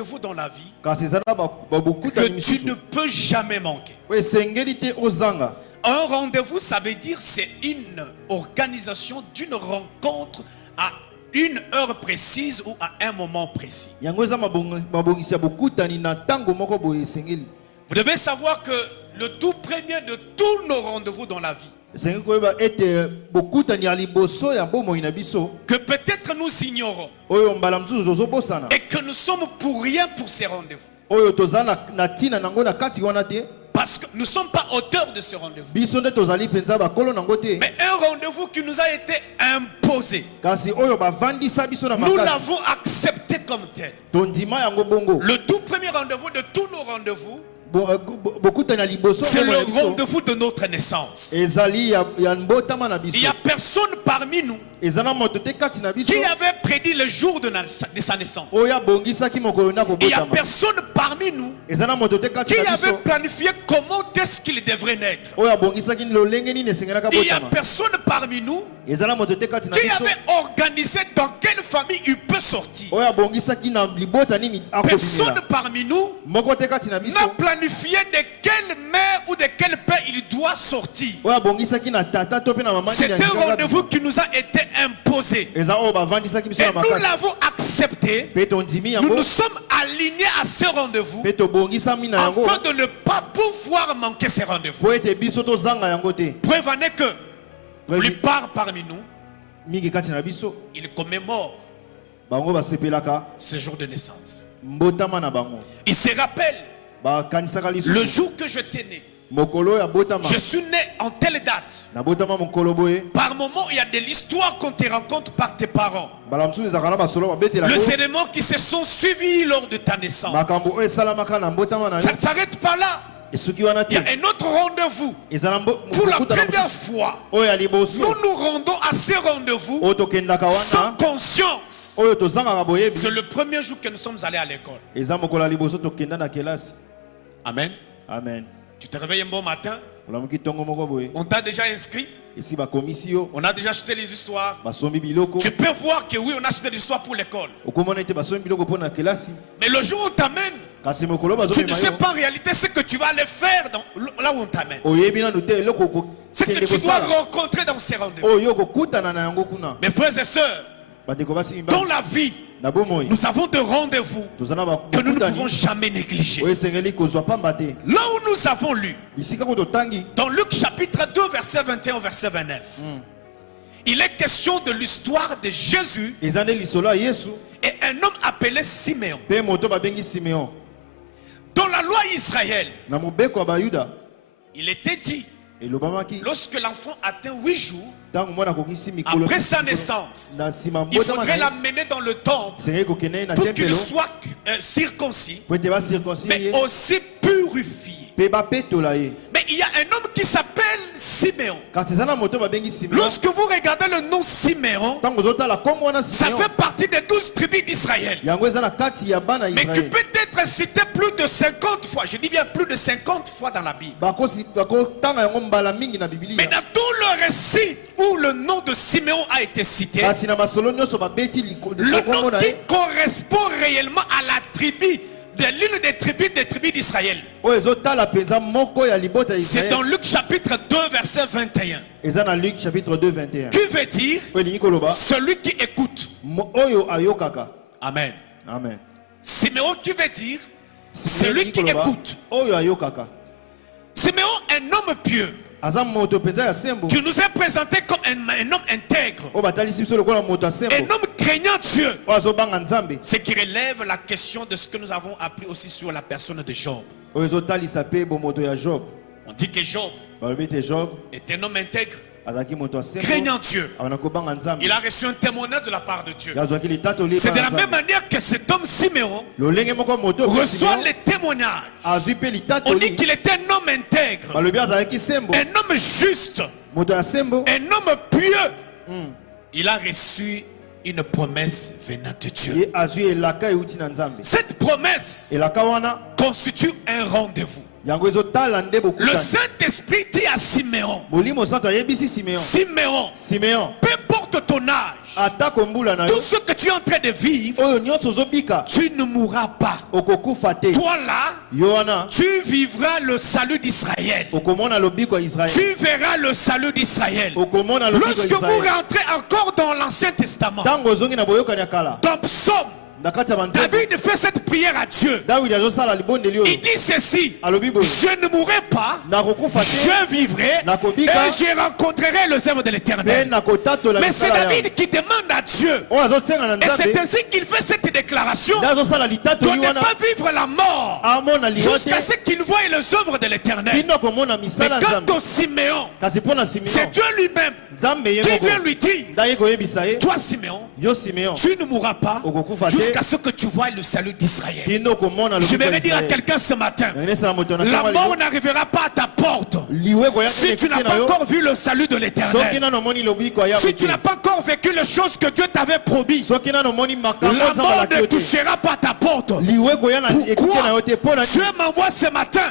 rendez-vous dans la vie que tu ne peux jamais manquer. Un rendez-vous, ça veut dire c'est une organisation d'une rencontre à une heure précise ou à un moment précis. Vous devez savoir que le tout premier de tous nos rendez-vous dans la vie, que peut-être nous ignorons et que nous sommes pour rien pour ces rendez-vous. Parce que nous ne sommes pas auteurs de ce rendez-vous. Mais un rendez-vous qui nous a été imposé, nous l'avons accepté comme tel. Le tout premier rendez-vous de tous nos rendez-vous, c'est le rendez-vous de notre naissance. Il n'y a personne parmi nous qui avait prédit le jour de sa naissance. Il n'y a personne parmi nous qui avait planifié comment est-ce qu'il devrait naître. Il n'y a personne parmi nous qui avait organisé dans quelle famille il peut sortir. Personne parmi nous n'a planifié de quelle mère ou de quel père il doit sortir. C'est un rendez-vous qui nous a été imposé. Et nous l'avons accepté. Nous nous sommes alignés à ce rendez-vous afin de ne pas pouvoir manquer ces rendez-vous. Preuve en est que la plupart parmi nous, ils commémorent ce jour de naissance. Ils se rappellent le jour que je t'ai né. Je suis né en telle date. Par moment, il y a de l'histoire qu'on te raconte par tes parents. Les éléments qui se sont suivis lors de ta naissance. Ça ne s'arrête pas là. Il y a un autre rendez-vous. Pour la première fois, nous nous rendons à ces rendez-vous sans conscience. C'est le premier jour que nous sommes allés à l'école. Amen. Amen. Tu te réveilles un bon matin. On t'a déjà inscrit. On a déjà acheté les histoires. Tu peux voir que oui, on a acheté des histoires pour l'école. Mais le jour où on t'amène, tu ne sais pas en réalité ce que tu vas aller faire là où on t'amène. Ce que tu dois rencontrer dans ces rendez-vous. Mes frères et sœurs, dans la vie, nous avons des rendez-vous que nous ne pouvons jamais négliger. Là où nous avons lu, dans Luc chapitre 2, verset 21 au verset 29, il est question de l'histoire de Jésus et un homme appelé Siméon. Dans la loi Israël, il était dit, lorsque l'enfant atteint 8 jours, après sa naissance, il faudrait l'amener dans le temple pour qu'il soit circoncis, mais aussi purifié. Mais il y a un homme qui s'appelle Siméon. Lorsque vous regardez le nom Siméon, ça fait partie des 12 tribus d'Israël. Mais tu peux être cité plus de 50 fois. Je dis bien plus de 50 fois dans la Bible. Mais dans tout le récit où le nom de Siméon a été cité, le nom qui correspond réellement à la tribu de l'une des tribus d'Israël. C'est dans Luc chapitre 2 verset 21. Qui veut dire celui qui écoute. Amen. Amen. Siméon qui veut dire celui qui écoute. Siméon, un homme pieux, qui nous est présenté comme un homme intègre, un homme craignant Dieu, ce qui relève la question de ce que nous avons appris aussi sur la personne de Job. On dit que Job est un homme intègre, craignant Dieu. Il a reçu un témoignage de la part de Dieu. C'est de la même manière que cet homme Siméon reçoit les témoignages. On dit qu'il était un homme intègre, un homme juste, un homme pieux. Il a reçu une promesse venant de Dieu. Cette promesse constitue un rendez-vous. Le Saint-Esprit dit à Siméon, Siméon, peu importe qu'importe ton âge, tout ce que tu es en train de vivre, tu ne mourras pas. Toi là, tu vivras le salut d'Israël. Tu verras le salut d'Israël. Lorsque vous rentrez encore dans l'Ancien Testament, dans Psaume, David fait cette prière à Dieu. Il dit ceci: je ne mourrai pas, je vivrai et je rencontrerai le zèbre de l'Éternel. Mais c'est David qui demande à Dieu, et c'est ainsi qu'il fait cette déclaration, de ne pas vivre la mort jusqu'à ce qu'il voie les œuvres de l'Éternel. Mais quant au Siméon, c'est Dieu lui-même qui vient lui dire: toi Siméon, tu ne mourras pas jusqu'à ce que tu vois le salut d'Israël. Je vais dire à quelqu'un ce matin, la mort n'arrivera pas à ta porte si tu n'as pas encore vu le salut de l'Éternel. Si tu n'as pas encore vécu les choses que Dieu t'avait promis, la mort ne touchera pas ta porte. Pourquoi Dieu m'envoie ce matin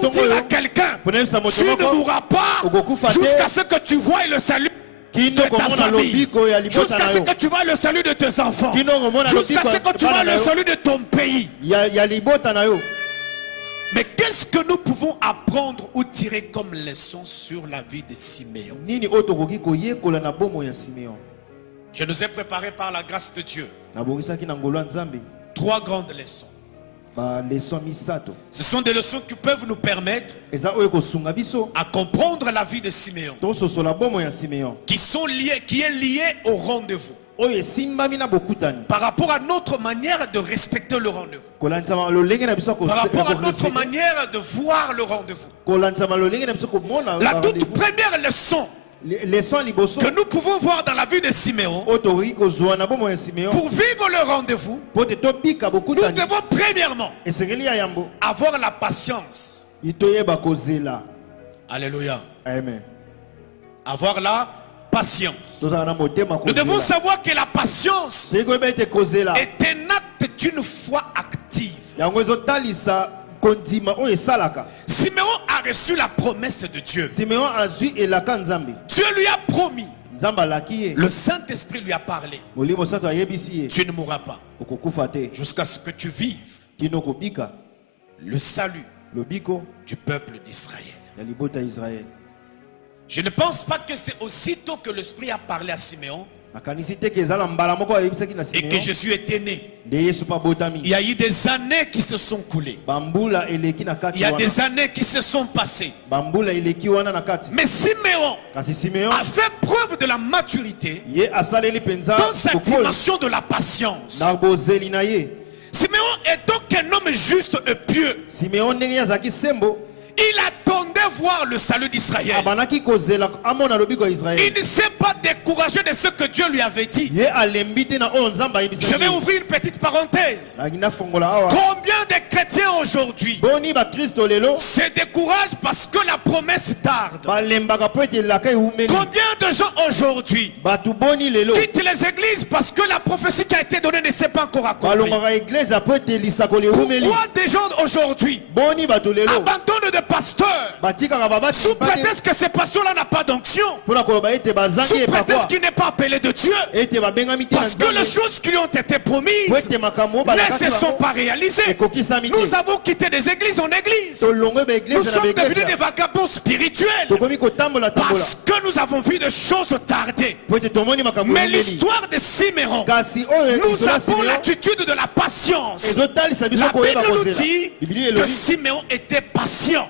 pour dire à quelqu'un: tu ne mourras pas jusqu'à ce que tu vois le salut de ta famille, jusqu'à ce que tu vois le salut de tes enfants, jusqu'à ce que tu vois le salut de ton pays. Mais qu'est-ce que nous pouvons apprendre ou tirer comme leçon sur la vie de Siméon? Je nous ai préparé par la grâce de Dieu 3 grandes leçons. Ce sont des leçons qui peuvent nous permettre à comprendre la vie de Siméon, qui est liée au rendez-vous, par rapport à notre manière de respecter le rendez-vous, par rapport à notre manière de voir le rendez-vous. La toute première leçon que nous pouvons voir dans la vie de Siméon, pour vivre le rendez-vous, nous devons premièrement avoir la patience. Alléluia. Amen. Avoir la patience. Nous devons savoir que la patience est un acte d'une foi active. Siméon a reçu la promesse de Dieu. Dieu lui a promis. Le Saint-Esprit lui a parlé: tu ne mourras pas jusqu'à ce que tu vives le salut du peuple d'Israël. Je ne pense pas que c'est aussitôt que l'Esprit a parlé à Siméon et que Jésus était né. Il y a eu des années qui se sont coulées. Il y a des années qui se sont passées. Mais Siméon a fait preuve de la maturité dans sa dimension de la patience. Siméon est donc un homme juste et pieux. Il attendait voir le salut d'Israël. Il ne s'est pas découragé de ce que Dieu lui avait dit. Je vais ouvrir une petite parenthèse. Combien de chrétiens aujourd'hui se découragent parce que la promesse tarde? Combien de gens aujourd'hui quittent les églises parce que la prophétie qui a été donnée ne s'est pas encore accomplie? Pourquoi des gens aujourd'hui abandonnent de pasteurs sous prétexte que ces pasteurs-là n'ont pas d'onction, sous prétexte qu'ils n'est pas appelé de Dieu, parce que les choses qui lui ont été promises ne se sont pas réalisées? Nous avons quitté des églises en église. Nous sommes devenus des vagabonds spirituels parce que nous avons vu des choses tarder. Mais l'histoire de Siméon nous avons l'attitude de la patience. La Bible nous dit que Siméon était patient.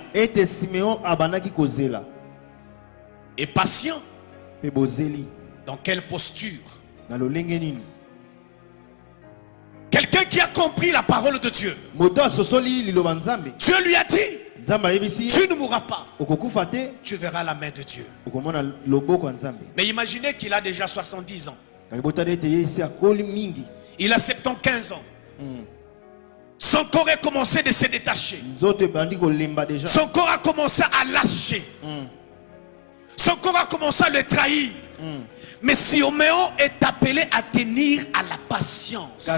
Et patient dans quelle posture? Quelqu'un qui a compris la parole de Dieu. Dieu lui a dit: tu ne mourras pas, tu verras la main de Dieu. Mais imaginez qu'il a déjà 70 ans. Il a 75 ans. Son corps a commencé à se détacher. Son corps a commencé à lâcher. Son corps a commencé à le trahir. Mais Siméon est appelé à tenir à la patience.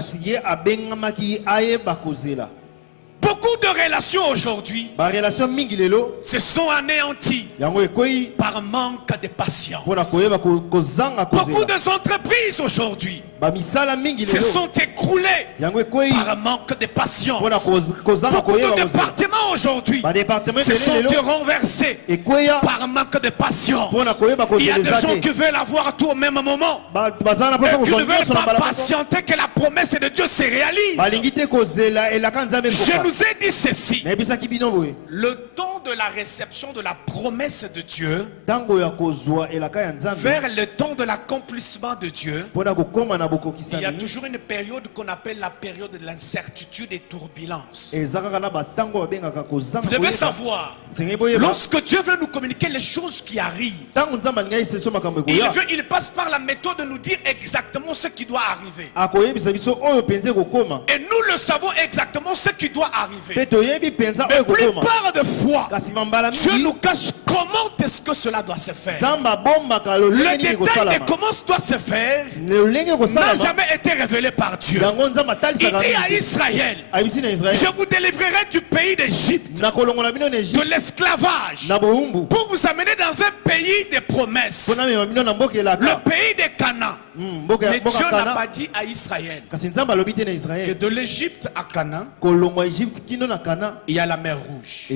Beaucoup de relations aujourd'hui se sont anéanties par manque de patience. Beaucoup d'entreprises aujourd'hui se sont écroulées par manque de patience. Beaucoup de départements aujourd'hui se sont renversés par manque de patience. Il y a des gens qui veulent avoir tout au même moment, qui ne veulent pas patienter que la promesse de Dieu se réalise. Je nous ai dit ceci: le temps de la réception de la promesse de Dieu vers le temps de l'accomplissement de Dieu, il y a toujours une période qu'on appelle la période de l'incertitude et turbulence. Vous devez savoir, lorsque Dieu veut nous communiquer les choses qui arrivent, il passe par la méthode de nous dire exactement ce qui doit arriver. Et nous le savons exactement ce qui doit arriver. Mais plupart de fois, Dieu nous cache comment est-ce que cela doit se faire. Le détail de comment ça doit se faire n'a jamais été révélé par Dieu. Il dit à Israël: je vous délivrerai du pays d'Égypte, de l'esclavage, pour vous amener dans un pays de promesses, le pays de Canaan. Mais Dieu n'a pas dit à Israël que de l'Égypte à Canaan, il y a la mer Rouge.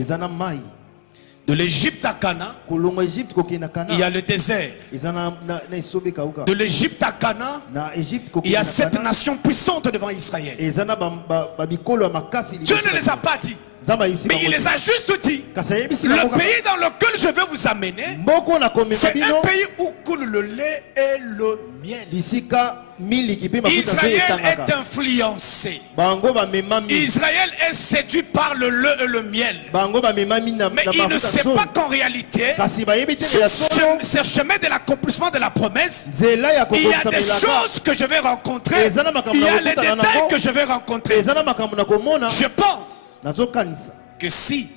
De l'Égypte à Canaan, il y a le désert. De l'Égypte à Canaan, il y a 7 nations puissantes devant Israël. Dieu ne les a pas dit, mais il les a juste dit: le pays dans lequel je vais vous amener, c'est un pays où coule le lait et le miel. Israël est influencé. Israël est séduit par le lait et le miel. Mais il ne sait pas qu'en réalité, ce chemin de l'accomplissement de la promesse, il y a des choses que je vais rencontrer, il y a les détails que je vais rencontrer. Je pense que si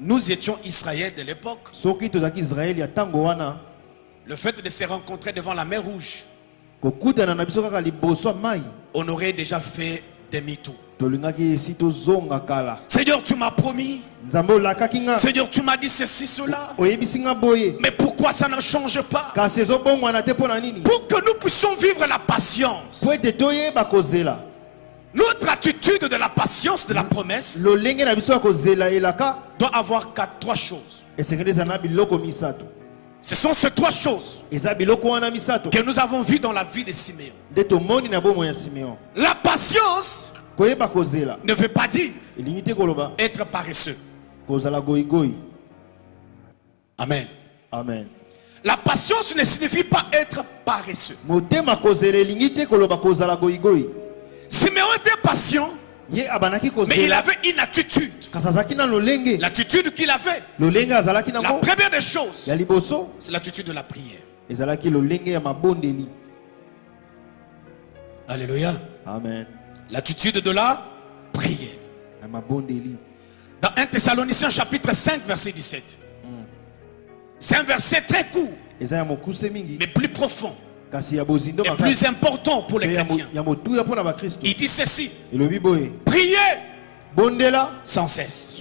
nous étions Israël de l'époque, le fait de se rencontrer devant la mer Rouge, on aurait déjà fait demi-tour. Seigneur, tu m'as promis. Seigneur, tu m'as dit ceci, cela. Mais pourquoi ça ne change pas? Pour que nous puissions vivre la patience, notre attitude de la patience, de la promesse, doit avoir 3 choses. Ce sont ces 3 choses que nous avons vues dans la vie de Siméon. La patience ne veut pas dire être paresseux. Amen. Amen. La patience ne signifie pas être paresseux. Siméon était patient, mais il avait une attitude. L'attitude qu'il avait, la première des choses, c'est l'attitude de la prière. Alléluia. Amen. L'attitude de la prière. Dans 1 Thessaloniciens chapitre 5 verset 17. C'est un verset très court, mais plus profond et plus important pour les chrétiens. Il dit ceci: priez sans cesse.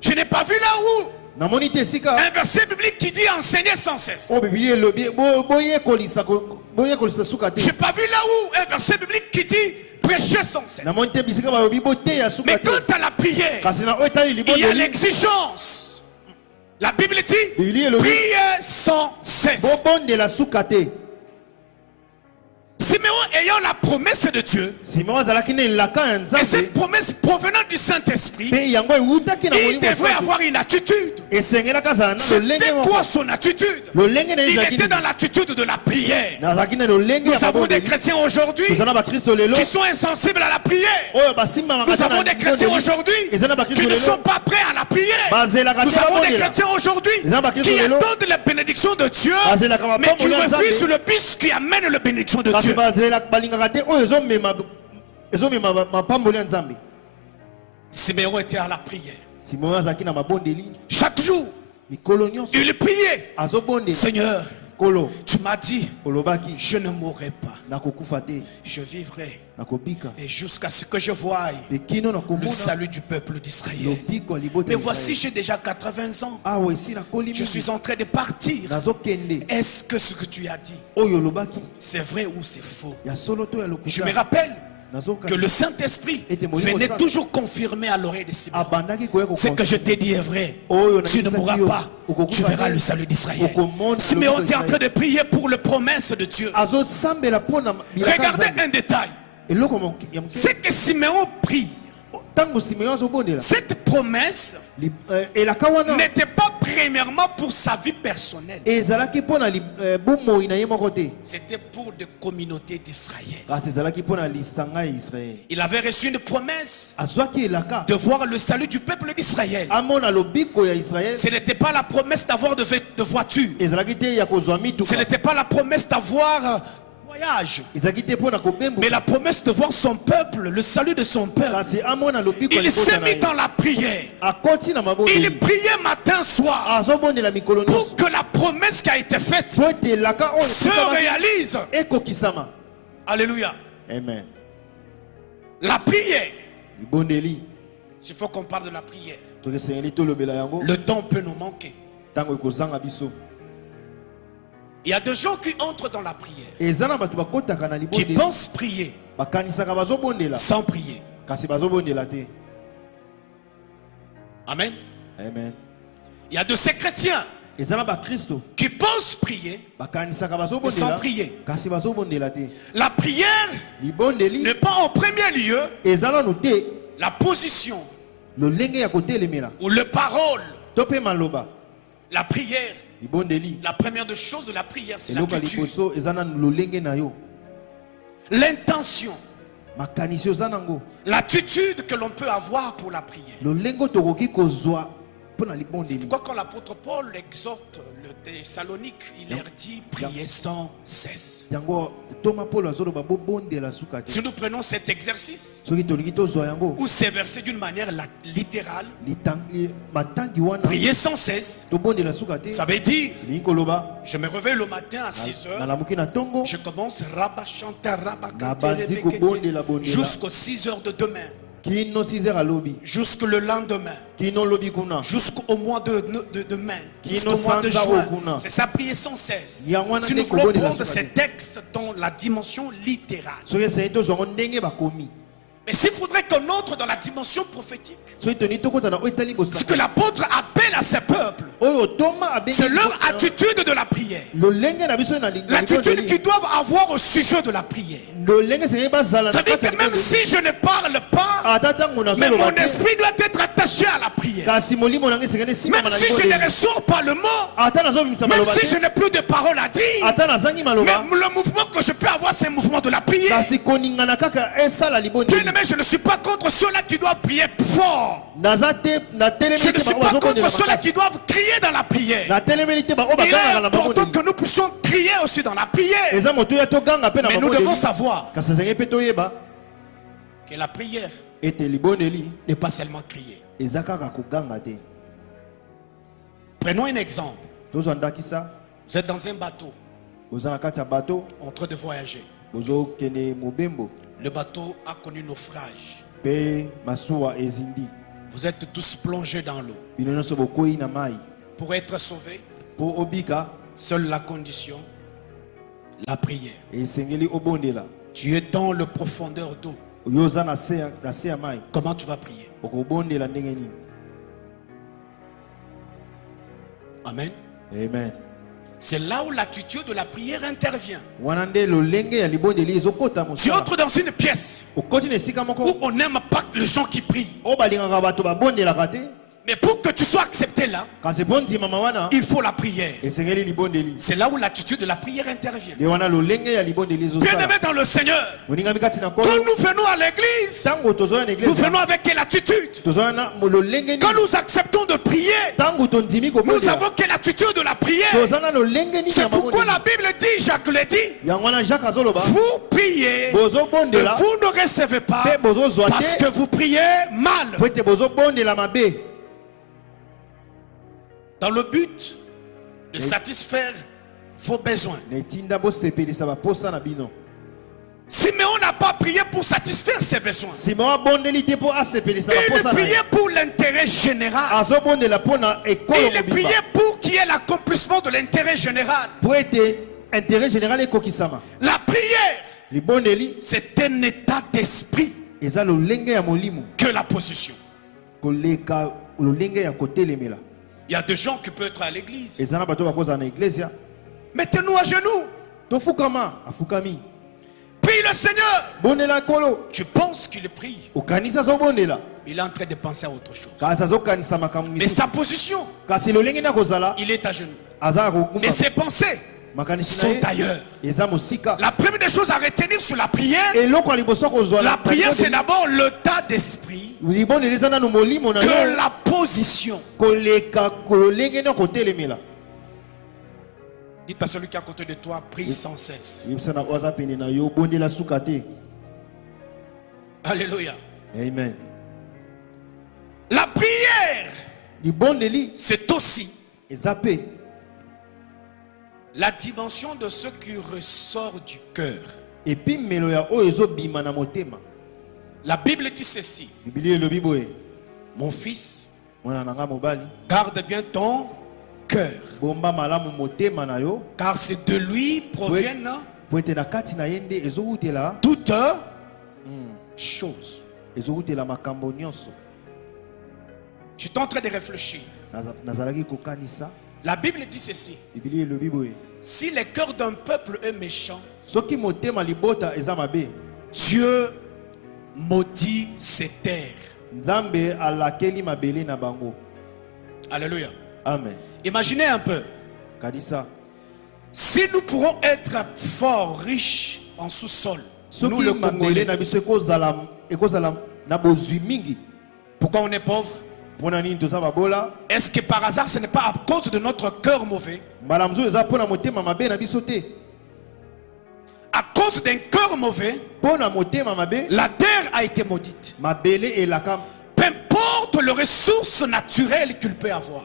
Je n'ai pas vu là où un verset biblique qui dit enseigner sans cesse. Je n'ai pas vu là où un verset biblique qui dit prêcher sans cesse. Mais quant à la prière, il y a l'exigence. La Bible dit priez sans cesse. Siméon ayant la promesse de Dieu, et cette promesse provenant du Saint-Esprit, il devait avoir une attitude. C'était quoi son attitude? Il était dans l'attitude de la prière. Nous avons des chrétiens aujourd'hui qui sont insensibles à la prière. Nous avons des chrétiens aujourd'hui qui ne sont pas prêts à la prière. Nous avons des chrétiens aujourd'hui qui attendent la bénédiction de Dieu, mais qui refusent le bus qui amène la bénédiction de Dieu. Siméon était à la prière. Chaque jour, il priait: Seigneur, Tu m'as dit, je ne mourrai pas. Je vivrai. Et jusqu'à ce que je voie le salut du peuple d'Israël. Mais voici, j'ai déjà 80 ans. Je suis en train de partir. Est-ce que ce que tu as dit, c'est vrai ou c'est faux? Je me rappelle que le Saint-Esprit venait toujours confirmer à l'oreille de Simeon. Ce que je t'ai dit est vrai. Tu ne mourras pas. Tu verras le salut d'Israël. Simeon est en train de prier pour les promesses de Dieu. Regardez un détail. C'est que Simeon prie. Cette promesse n'était pas premièrement pour sa vie personnelle. C'était pour des communautés d'Israël. Il avait reçu une promesse de voir le salut du peuple d'Israël. Ce n'était pas la promesse d'avoir de voiture. Ce n'était pas la promesse d'avoir voyage, mais la promesse de voir son peuple, le salut de son peuple. Il s'est mis dans la prière. Il priait matin soir pour que la promesse qui a été faite se réalise. Alléluia. Amen. La prière. Il faut qu'on parle de la prière. Le temps peut nous manquer. Il y a des gens qui entrent dans la prière, qui pensent prier sans prier. Amen. Amen. Il y a de ces chrétiens qui pensent prier mais sans prier. La prière n'est pas en premier lieu la position ou le parole. La prière, la première des choses de la prière, c'est l'attitude, l'intention, l'attitude que l'on peut avoir pour la prière. C'est pourquoi quand l'apôtre Paul exhorte le Thessalonique, il leur dit priez sans cesse. Si nous prenons cet exercice ou ces versets d'une manière littérale, priez sans cesse, ça veut dire je me réveille le matin à 6 heures, je commence jusqu'aux 6 heures de demain, jusqu'au lendemain, jusqu'au mois de mai, jusqu'au mois de juin. C'est ça, prier sans cesse. Si nous voulons prendre ces textes dans la dimension littérale. Mais s'il faudrait qu'on entre dans la dimension prophétique, ce que l'apôtre appelle à ses peuples, c'est leur attitude de la prière. L'attitude qu'ils doivent avoir au sujet de la prière. Ça veut dire que même si je ne parle pas, mais mon esprit doit être attaché à la prière. Même si je ne ressors pas le mot, même si je n'ai plus de paroles à dire, mais le mouvement que je peux avoir, c'est le mouvement de la prière. Mais je ne suis pas contre ceux-là qui doivent prier fort. Je ne suis pas contre ceux-là qui doivent crier dans la prière. Il est important que nous puissions crier aussi dans la prière. Mais nous devons savoir que la prière n'est pas seulement crier. Prenons un exemple. Vous êtes dans un bateau en train de voyager. Le bateau a connu naufrage. Vous êtes tous plongés dans l'eau. Pour être sauvés, seule la condition, la prière. Tu es dans le profondeur d'eau. Comment tu vas prier? Amen. Amen. C'est là où l'attitude de la prière intervient. Tu entres dans une pièce où on n'aime pas les gens qui prient. Mais pour que tu sois accepté là, il faut la prière. C'est là où l'attitude de la prière intervient. Bien-aimés dans le Seigneur, quand nous venons à l'église, nous venons avec quelle attitude? Quand nous acceptons de prier, nous avons quelle attitude de la prière? C'est pourquoi la Bible dit, Jacques le dit, vous priez, vous ne recevez pas parce que vous priez mal. Dans le but de satisfaire vos besoins. Simeon n'a pas prié pour satisfaire ses besoins. Il priait pour l'intérêt général. Il priait pour qu'il y ait l'accomplissement de l'intérêt général. La prière, c'est un état d'esprit que la position. Il y a des gens qui peuvent être à l'église. Mettez-nous à genoux. Prie le Seigneur. Tu penses qu'il prie. Il est en train de penser à autre chose. Mais sa position, il est à genoux. Mais ses pensées sont ailleurs. La première des choses à retenir sur la prière, c'est d'abord l'état d'esprit que la position. Dites à celui qui est à côté de toi, prie sans cesse. Alléluia. Amen. La prière, c'est aussi la dimension de ce qui ressort du cœur. La Bible dit ceci. Mon fils, garde bien ton cœur, car c'est de lui proviennent toutes choses. Je suis en train de réfléchir. La Bible dit ceci. Si le cœur d'un peuple est méchant, Dieu maudit ses terres. Alléluia. Amen. Imaginez un peu. Si nous pourrons être forts, riches en sous-sol, nous le Congolais, pourquoi on est pauvre? Est-ce que par hasard ce n'est pas à cause de notre cœur mauvais? À cause d'un cœur mauvais, la terre a été maudite. Peu importe les ressources naturelles qu'il peut avoir.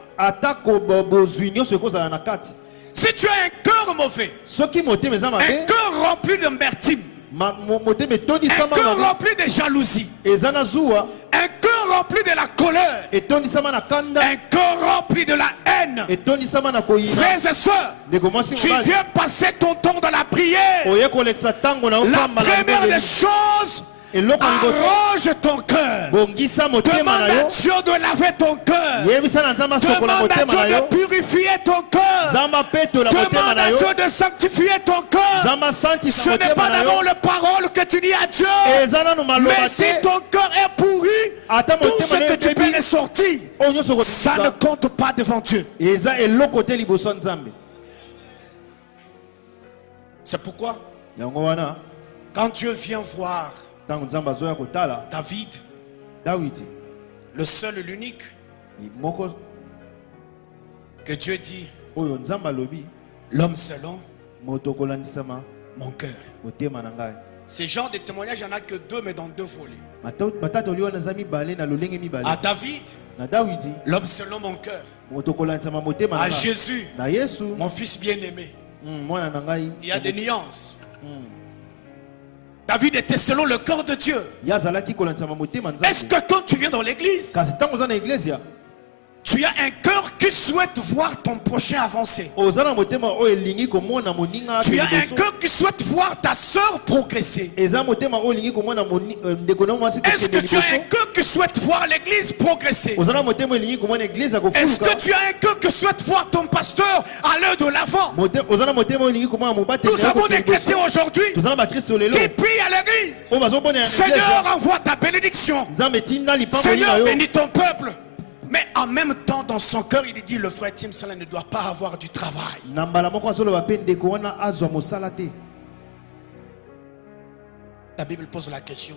Si tu as un cœur mauvais, un cœur rempli d'amertume, un cœur rempli de jalousie, un cœur rempli de la colère, un cœur rempli de la haine, frères et sœurs, tu viens passer ton temps dans la prière. La première des choses, arrange ton cœur. Demande à Dieu de laver ton cœur. Demande à Dieu de purifier ton cœur. Demande à Dieu de sanctifier ton cœur. Ce n'est pas d'abord la parole que tu dis à Dieu. Mais si ton cœur est pourri, tout ce que tu peux ressortir, ça ne compte pas devant Dieu. C'est pourquoi quand Dieu vient voir David, le seul et l'unique, que Dieu dit, l'homme selon mon cœur. Ce genre de témoignage, il n'y en a que deux, mais dans deux volets. À David, l'homme selon mon cœur. À Jésus, mon fils bien-aimé. Il y a des nuances. David était selon le cœur de Dieu. Est-ce que quand tu viens dans l'église, tu as un cœur qui souhaite voir ton prochain avancer? Tu as un cœur qui souhaite voir ta soeur progresser? Est-ce que tu as un cœur qui souhaite voir l'église progresser? Est-ce que tu as un cœur qui souhaite voir ton pasteur à l'heure de l'avant? Nous avons des chrétiens aujourd'hui qui prient à l'église. Seigneur, envoie ta bénédiction. Seigneur, bénis ton peuple. Mais en même temps, dans son cœur, il dit, le frère Tim Salah ne doit pas avoir du travail. La Bible pose la question,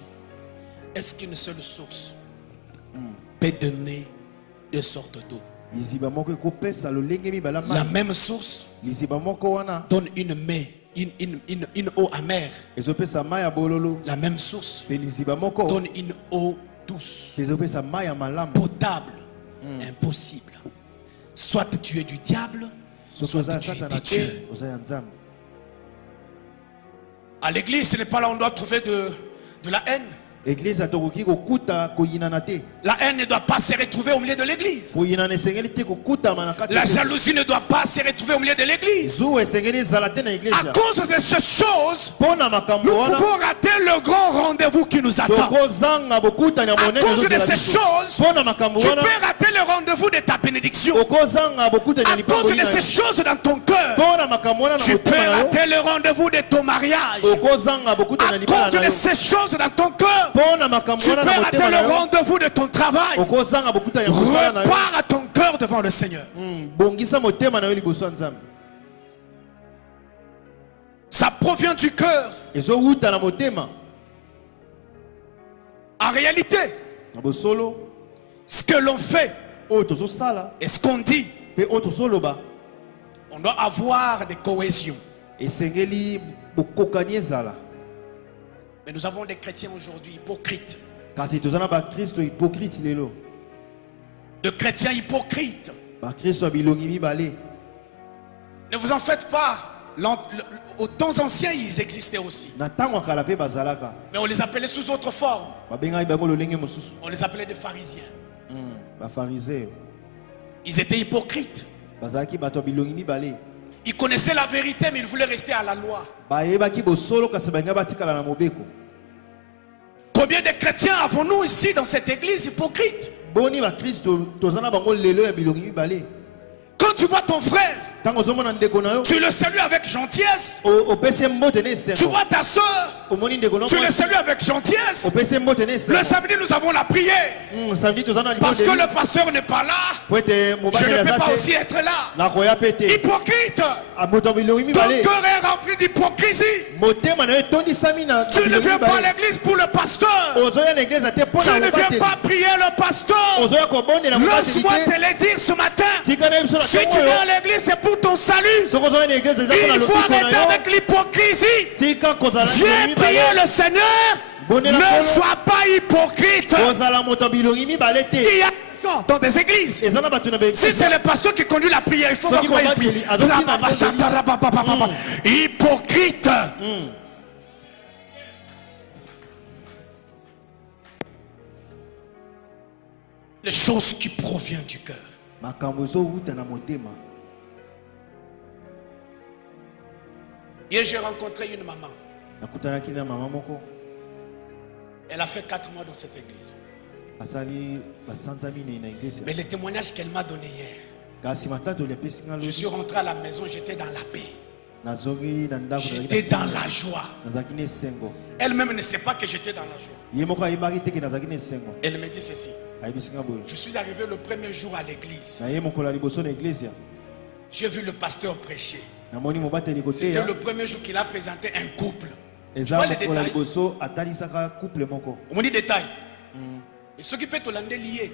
est-ce qu'une seule source peut donner deux sortes d'eau? La même source donne une eau amère. La même source donne une eau douce, potable. Impossible. Soit tu es du diable, soit tu es Dieu. À l'église, ce n'est pas là où on doit trouver de la haine. La haine ne doit pas se retrouver au milieu de l'église. La jalousie ne doit pas se retrouver au milieu de l'église. À cause de ces choses, nous pouvons rater le grand rendez-vous qui nous attend. À cause de ces choses, tu peux rater le rendez-vous de ta bénédiction. À cause de ces choses dans ton cœur, tu peux rater le rendez-vous de ton mariage. À cause de ces choses dans ton cœur, tu peux rater le rendez-vous de ton travail. Repars à ton cœur devant le Seigneur. Ça provient du cœur. En réalité, ce que l'on fait et ce qu'on dit, on doit avoir des cohésions. Mais nous avons des chrétiens aujourd'hui hypocrites. De chrétiens hypocrites. Ne vous en faites pas. Aux temps anciens, ils existaient aussi. Mais on les appelait sous autre forme. On les appelait des pharisiens. Ils étaient hypocrites. Ils connaissaient la vérité, mais ils voulaient rester à la loi. Combien de chrétiens avons-nous ici dans cette église hypocrite? Quand tu vois ton frère, tu le salues avec gentillesse. Tu vois ta soeur, tu le salues avec gentillesse. Le samedi, nous avons la prière. Parce que le pasteur n'est pas là, je ne peux pas aussi être là. Hypocrite. Ton cœur est rempli d'hypocrisie. Tu ne viens pas à l'église pour le pasteur. Tu ne viens pas prier le pasteur. Laisse-moi te le dire ce matin. Si tu viens à l'église, c'est pour ton salut. Il faut arrêter avec l'hypocrisie. Viens prier le Seigneur. Ne sois pas hypocrite. Il y a dans des églises. Si c'est le pasteur qui conduit la prière, il faut voir comment il prie. Hypocrite. Les choses qui proviennent du cœur. Hier, j'ai rencontré une maman. Elle a fait 4 mois dans cette église. Mais le témoignage qu'elle m'a donné hier, je suis rentré à la maison, j'étais dans la paix. J'étais dans la joie. Elle-même ne sait pas que j'étais dans la joie. Elle me dit ceci. Je suis arrivé le premier jour à l'église. J'ai vu le pasteur prêcher. C'était le premier jour qu'il a présenté un couple. Tu vois les détails. On me dit détail. Et ce qui peut te l'amener lié.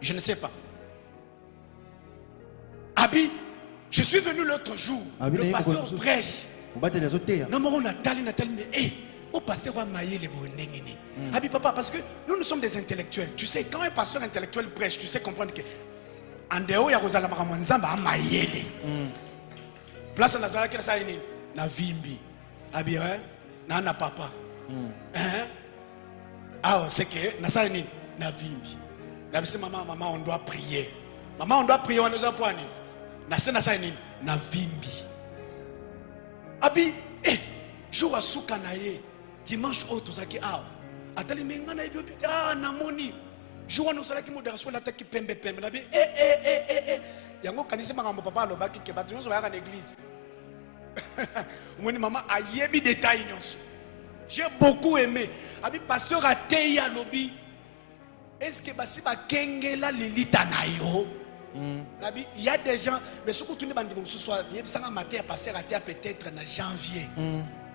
Je ne sais pas. Abi, je suis venu l'autre jour. Le pasteur prêche. Non, mais on a talé, mais au pasteur va mailler les bonnes. Abi, papa, parce que nous sommes des intellectuels. Tu sais, quand un pasteur intellectuel prêche, tu sais comprendre que en dehors, il y a Rosala Maramanzamba à mailler. Place à Nazara qui a na vimbi. Abi, na papa. Ah, c'est que Nasani na vimbi. Maman, on doit prier. Maman, on doit prier, on nous a poigné. Nasani na vimbi. Abi, jour à Soukanaye, dimanche autre, Zaki, atali mengana ibi, namoni. Jour à nous qui modération, la tête qui pembe. Nabi, yango kanisi maman, papa, le baki, qui bat, nous sommes à l'église. Mon maman a yebi détail. J'ai beaucoup aimé. Abi pasteur a teya lobby. Est-ce que basi ba kengela lilita nayo? Nabi, il y a des gens, mais ce que tu ne pas dit ce soir, il y a un matin passer à terre peut-être en janvier.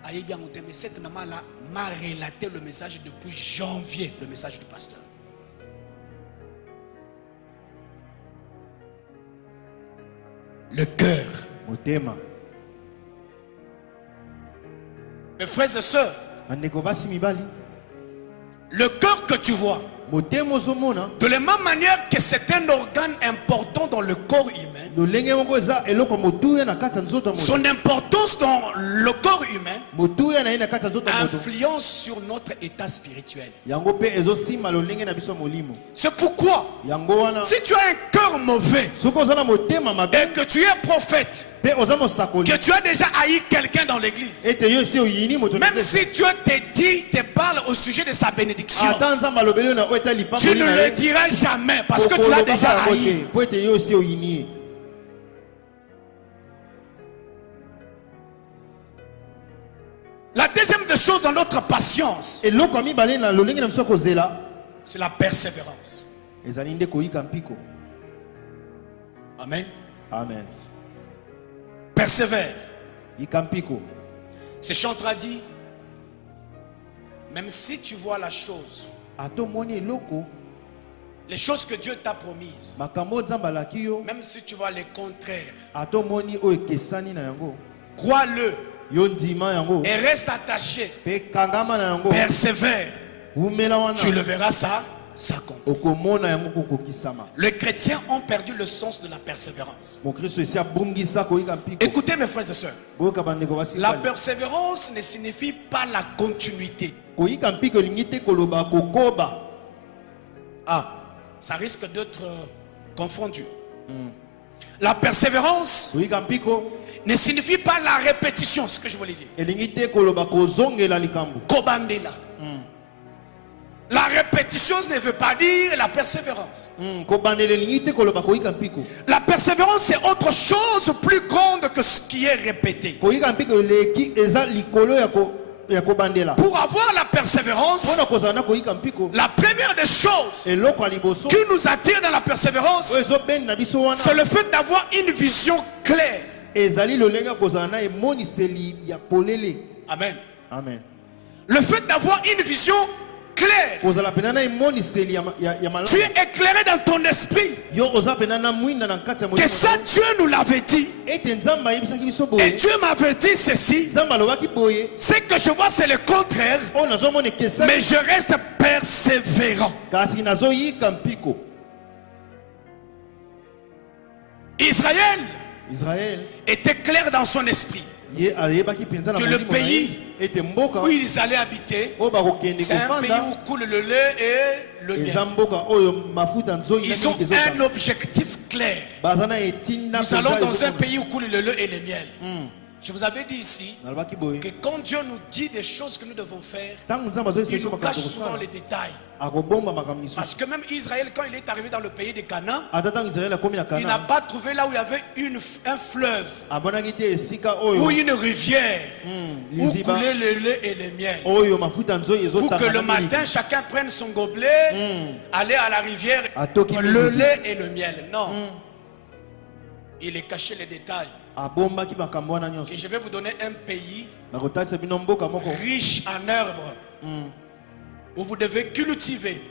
Aïe bien, mais cette maman là m'a relaté le message depuis janvier, le message du pasteur. Le cœur. Mes frères et sœurs, le cœur que tu vois, De la même manière que c'est un organe important dans le corps humain, son importance dans le corps humain influence sur notre état spirituel. C'est pourquoi, si tu as un cœur mauvais et que tu es prophète, que tu as déjà haï quelqu'un dans l'église, même si Dieu te parle au sujet de sa bénédiction, tu ne le diras jamais parce que tu l'as déjà haï. La deuxième des choses dans notre patience, c'est la persévérance. Amen. Amen. Persévère. Ce chanteur dit, même si tu vois la chose, les choses que Dieu t'a promises, même si tu vois les contraires, crois-le et reste attaché, persévère, tu le verras ça s'accomplir. Les chrétiens ont perdu le sens de la persévérance. Écoutez mes frères et sœurs, la persévérance ne signifie pas la continuité. Ah, ça risque d'être confondu. La persévérance ne signifie pas la répétition, ce que je voulais dire. Kobandela. La répétition ne veut pas dire la persévérance. La persévérance c'est autre chose plus grande que ce qui est répété. Pour avoir la persévérance, la première des choses qui nous attire dans la persévérance, c'est le fait d'avoir une vision claire. Amen. Amen. Le fait d'avoir une vision claire. Tu es éclairé dans ton esprit. Que ça Dieu nous l'avait dit. Et Dieu m'avait dit ceci. Ce que je vois c'est le contraire. Mais je reste persévérant. Israël était clair dans son esprit que le pays où ils allaient habiter, c'est un pays où coule le lait et le miel. Ils ont un objectif clair. Nous allons dans un pays où coule le lait et le miel. Je vous avais dit ici que quand Dieu nous dit des choses que nous devons faire, il nous cache souvent les détails. Parce que même Israël, quand il est arrivé dans le pays de Canaan, il n'a pas trouvé là où il y avait un fleuve ou une rivière où coulait le lait et le miel. Pour que le matin, chacun prenne son gobelet, aller à la rivière, le lait et le miel. Non. Il est caché les détails. Et je vais vous donner un pays riche en herbes où vous devez cultiver,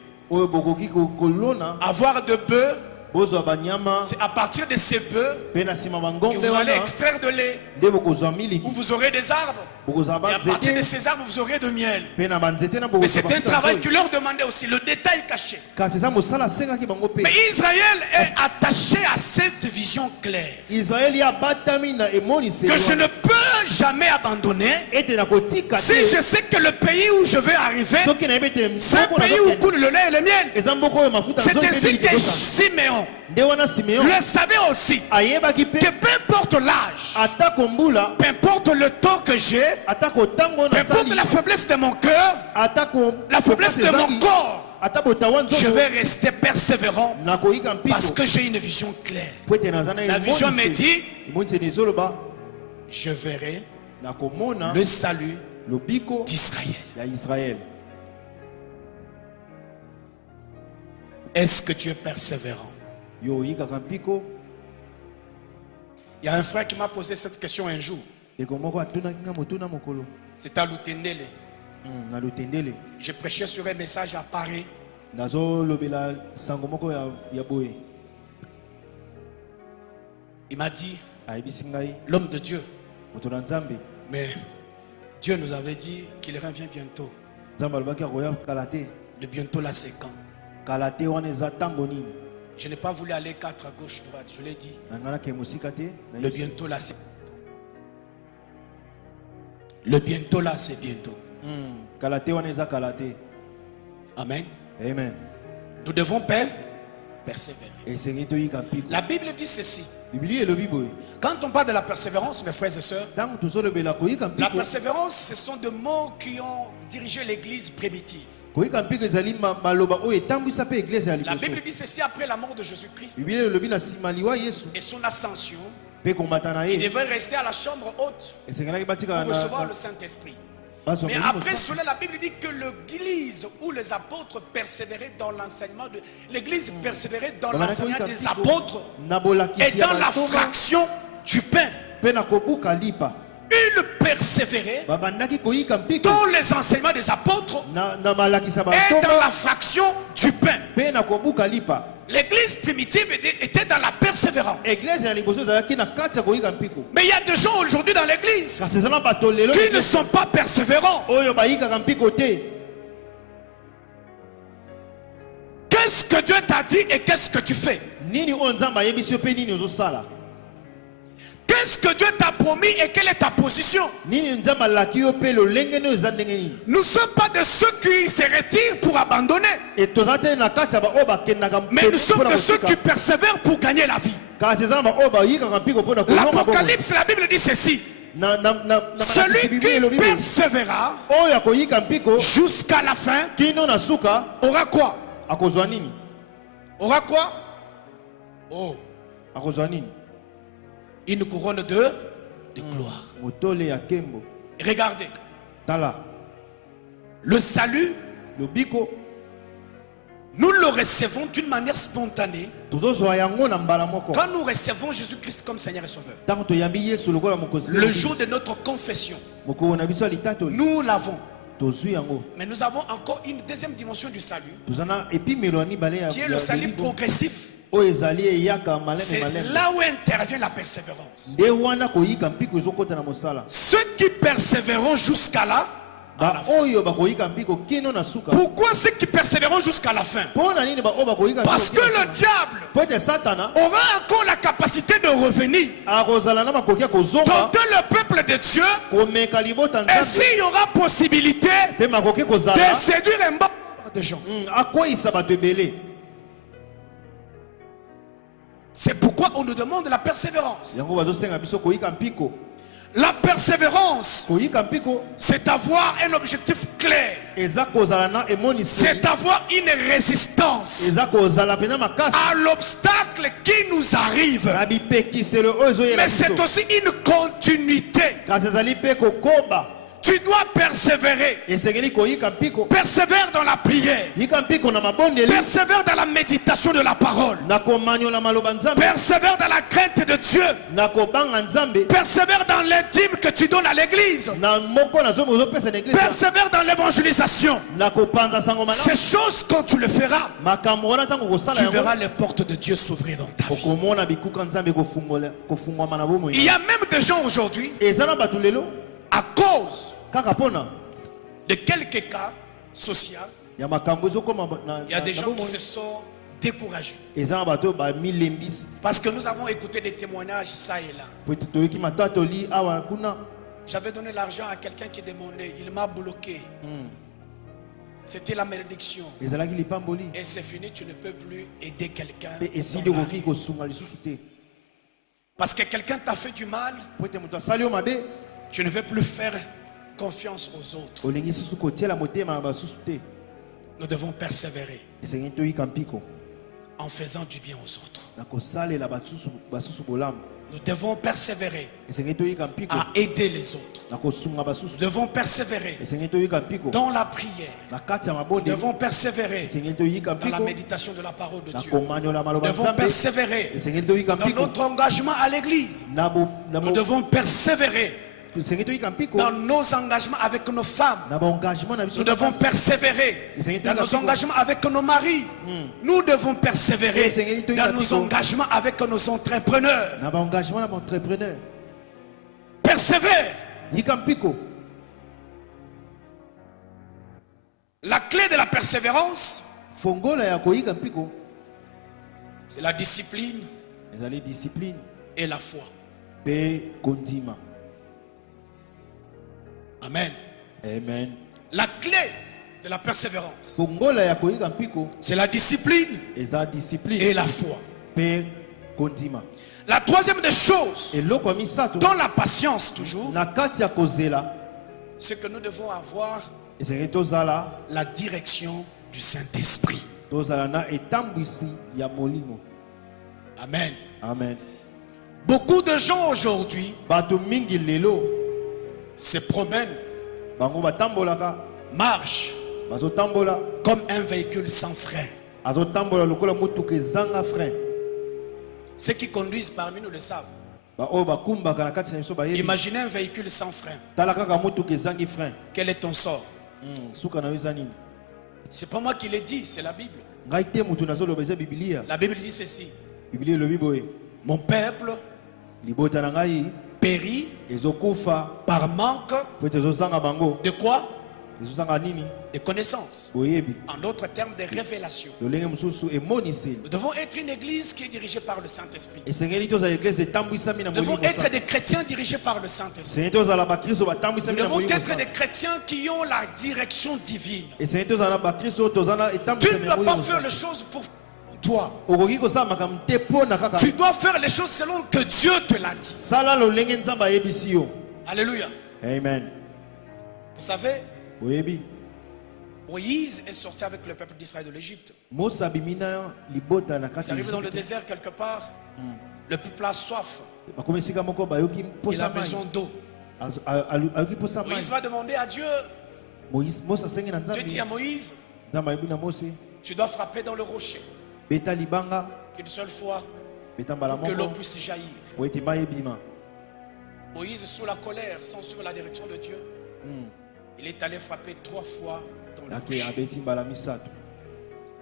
avoir de bœufs. C'est à partir de ces bœufs que vous allez extraire de lait, où vous aurez des arbres. Et à partir de ces arbres, vous aurez de miel. Mais c'est un travail qui leur demandait aussi, le détail caché. Mais Israël est attaché à cette vision claire. Que je ne peux jamais abandonner si je sais que le pays où je vais arriver, c'est un pays où coule le lait et le miel. C'est ainsi que Siméon le savait aussi que peu importe l'âge, peu importe le temps que j'ai, peu importe la faiblesse de mon cœur, la faiblesse de mon corps, je vais rester persévérant parce que j'ai une vision claire. La vision me dit, je verrai le salut d'Israël. Est-ce que tu es persévérant? Il y a un frère qui m'a posé cette question un jour. C'est à Lutendele. Je prêchais sur un message à Paris. Il m'a dit, l'homme de Dieu, mais Dieu nous avait dit qu'il revient bientôt. De bientôt là c'est quand? Je n'ai pas voulu aller 4 à gauche, droite, je l'ai dit. Le bientôt là, c'est le bientôt là, c'est bientôt. Amen. Amen. Nous devons persévérer. La Bible dit ceci. Quand on parle de la persévérance, mes frères et sœurs, la persévérance, ce sont des mots qui ont dirigé l'église primitive. La Bible dit ceci après la mort de Jésus-Christ et son ascension. Il devait rester à la chambre haute pour recevoir le Saint-Esprit. Mais après cela, la Bible dit que l'église où les apôtres persévéraient dans l'enseignement de l'église persévérait dans l'enseignement des apôtres et dans la fraction du pain. Ils persévéraient dans les enseignements des apôtres et dans la fraction du pain. L'église primitive était dans la persévérance. Mais il y a des gens aujourd'hui dans l'église qui ne sont pas persévérants. Qu'est-ce que Dieu t'a dit et qu'est-ce que tu fais? Qu'est-ce que Dieu t'a promis et quelle est ta position? Nous ne sommes pas de ceux qui se retirent pour abandonner. Mais nous sommes de ceux qui persévèrent pour gagner la vie. L'Apocalypse, la Bible dit ceci. Celui qui persévéra jusqu'à la fin aura quoi? Aura quoi? Oh. Une couronne de gloire. Regardez. Le salut, nous le recevons d'une manière spontanée quand nous recevons Jésus-Christ comme Seigneur et Sauveur. Le jour de notre confession, nous l'avons. Mais nous avons encore une deuxième dimension du salut, qui est le salut progressif. C'est là où intervient la persévérance. Ceux qui persévéreront jusqu'à là, pourquoi ceux qui persévéreront jusqu'à la fin? Parce que le diable aura encore la capacité de revenir, tenter le peuple de Dieu, et s'il y aura possibilité de séduire un bon nombre de gens. C'est pourquoi on nous demande la persévérance. La persévérance, c'est avoir un objectif clair. C'est avoir une résistance à l'obstacle qui nous arrive. Mais c'est aussi une continuité. Tu dois persévérer. Persévère dans la prière. Persévère dans la méditation de la parole. Persévère dans la crainte de Dieu. Persévère dans l'intime que tu donnes à l'église. Persévère dans l'évangélisation. Ces choses, quand tu le feras, tu verras les portes de Dieu s'ouvrir dans ta vie. Il y a même des gens aujourd'hui, à cause de quelques cas sociaux, il y a des gens qui se sont découragés. Parce que nous avons écouté des témoignages ça et là. J'avais donné l'argent à quelqu'un qui demandait, il m'a bloqué. C'était la malédiction. Et c'est fini, tu ne peux plus aider quelqu'un. Parce que quelqu'un t'a fait du mal. Tu ne veux plus faire confiance aux autres. Nous devons persévérer en faisant du bien aux autres. Nous devons persévérer à aider les autres. Nous devons persévérer dans la prière. Nous devons persévérer dans la méditation de la parole de Dieu. Nous devons persévérer dans notre engagement à l'église. Nous devons persévérer dans nos engagements avec nos femmes. Nous devons persévérer dans nos engagements avec nos maris. Nous devons persévérer dans nos engagements avec nos entrepreneurs. Persévère. La clé de la persévérance, C'est la discipline et la foi. Amen. Amen. La clé de la persévérance, c'est la discipline et la foi. La troisième des choses, dans la patience toujours, c'est que nous devons avoir la direction du Saint-Esprit. Amen. Amen. Beaucoup de gens aujourd'hui se promènent, marchent comme un véhicule sans frein. Ceux qui conduisent parmi nous le savent. Imaginez un véhicule sans frein. Quel est ton sort? C'est pas moi qui l'ai dit, c'est la Bible. La Bible dit ceci: mon peuple périt par manque de quoi? De connaissances. En d'autres termes, de révélations. Nous devons être une église qui est dirigée par le Saint-Esprit. Nous devons être des chrétiens dirigés par le Saint-Esprit. Nous devons être des chrétiens qui ont la direction divine. Tu ne dois pas faire les choses pour toi. Tu dois faire les choses selon que Dieu te l'a dit. Alléluia. Amen. Vous savez, Moïse est sorti avec le peuple d'Israël de l'Égypte. Il arrive dans le désert quelque part. Le peuple a soif. Il a besoin d'eau. Moïse va demander à Dieu. Dieu dit à Moïse: tu dois frapper dans le rocher qu'une seule fois pour que l'eau puisse jaillir. Moïse, sous la colère, sans suivre la direction de Dieu, il est allé frapper 3 fois dans le rocher.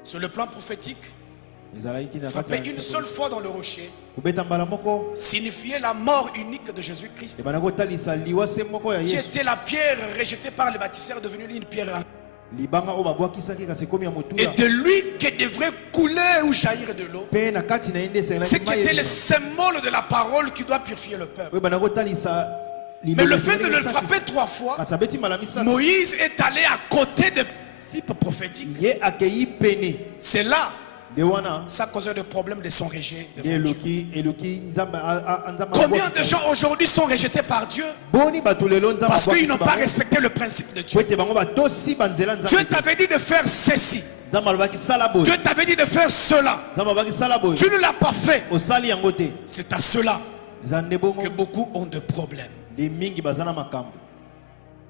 Sur le plan prophétique, frapper une seule fois dans le rocher signifiait la mort unique de Jésus-Christ, qui était la pierre rejetée par les bâtisseurs, devenue une pierre. Et de lui qui devrait couler ou jaillir de l'eau, ce qui était le symbole de la parole qui doit purifier le peuple. Mais le fait de le frapper 3 fois, Moïse est allé à côté des principes prophétiques. C'est là ça causait le problème de son rejet devant Dieu. Combien de gens aujourd'hui sont rejetés par Dieu parce qu'ils n'ont pas respecté le principe de Dieu? Dieu t'avait dit de faire ceci. Dieu t'avait dit de faire cela. Tu ne l'as pas fait. C'est à cela que beaucoup ont de problèmes.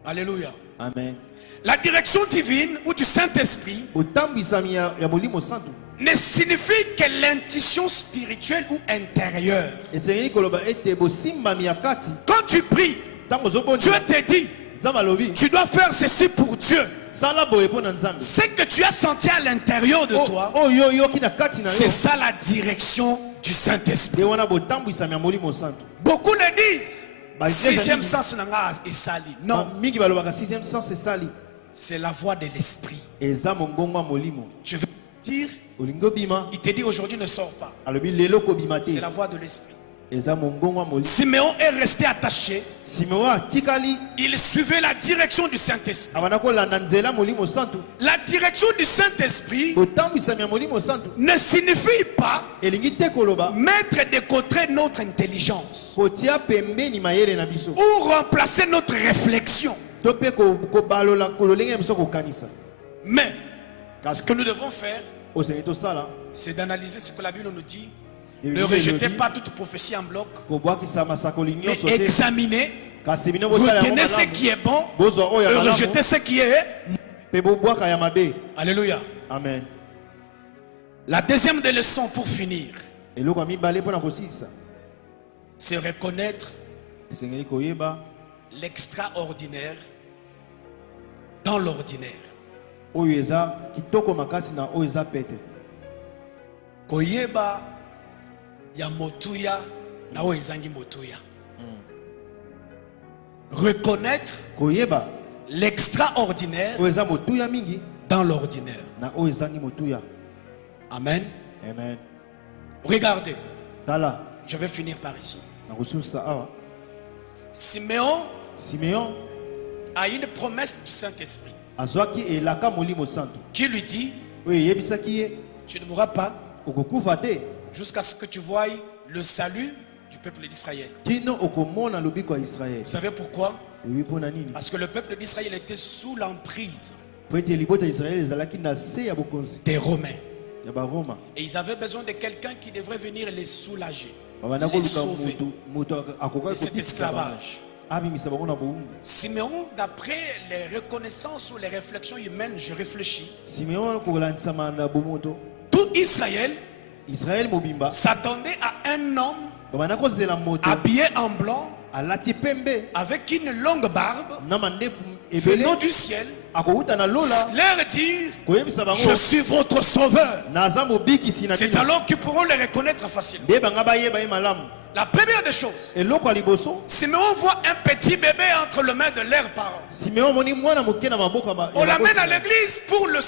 Alléluia. Amen. La direction divine ou du Saint-Esprit ne signifie que l'intuition spirituelle ou intérieure. Quand tu pries, Dieu te dit: tu dois faire ceci pour Dieu. Ce que tu as senti à l'intérieur de toi, c'est ça la direction du Saint-Esprit. Beaucoup le disent: sixième sens est sali. Non, c'est la voix de l'esprit. Tu veux dire, il te dit aujourd'hui ne sors pas. C'est la voix de l'esprit. Siméon est resté attaché. Il suivait la direction du Saint-Esprit. La direction du Saint-Esprit ne signifie pas mettre de côté notre intelligence ou remplacer notre réflexion. Mais ce que nous devons faire, c'est d'analyser ce que la Bible nous dit. Ne rejetez pas toute prophétie en bloc, mais examinez, retenez ce qui est bon et rejetez ce qui est mauvais. Alléluia. Amen. La deuxième des leçons pour finir, c'est reconnaître l'extraordinaire dans l'ordinaire. Koyeba ya motuya na oezangi motuya. Reconnaître l'extraordinaire dans l'ordinaire. Amen. Amen. Regardez. Je vais finir par ici. Siméon a une promesse du Saint-Esprit qui lui dit, tu ne mourras pas jusqu'à ce que tu voies le salut du peuple d'Israël. Vous savez pourquoi? Parce que le peuple d'Israël était sous l'emprise des Romains. Et ils avaient besoin de quelqu'un qui devrait venir les soulager, les sauver de cet esclavage. Siméon, d'après les reconnaissances ou les réflexions humaines, je réfléchis, tout Israël s'attendait à un homme habillé en blanc, avec une longue barbe, venant du ciel, leur dire, je suis votre sauveur. C'est alors qu'ils pourront le reconnaître facilement. La première des choses, Siméon voit un petit bébé entre les mains de leurs parents. On l'amène à l'église pour le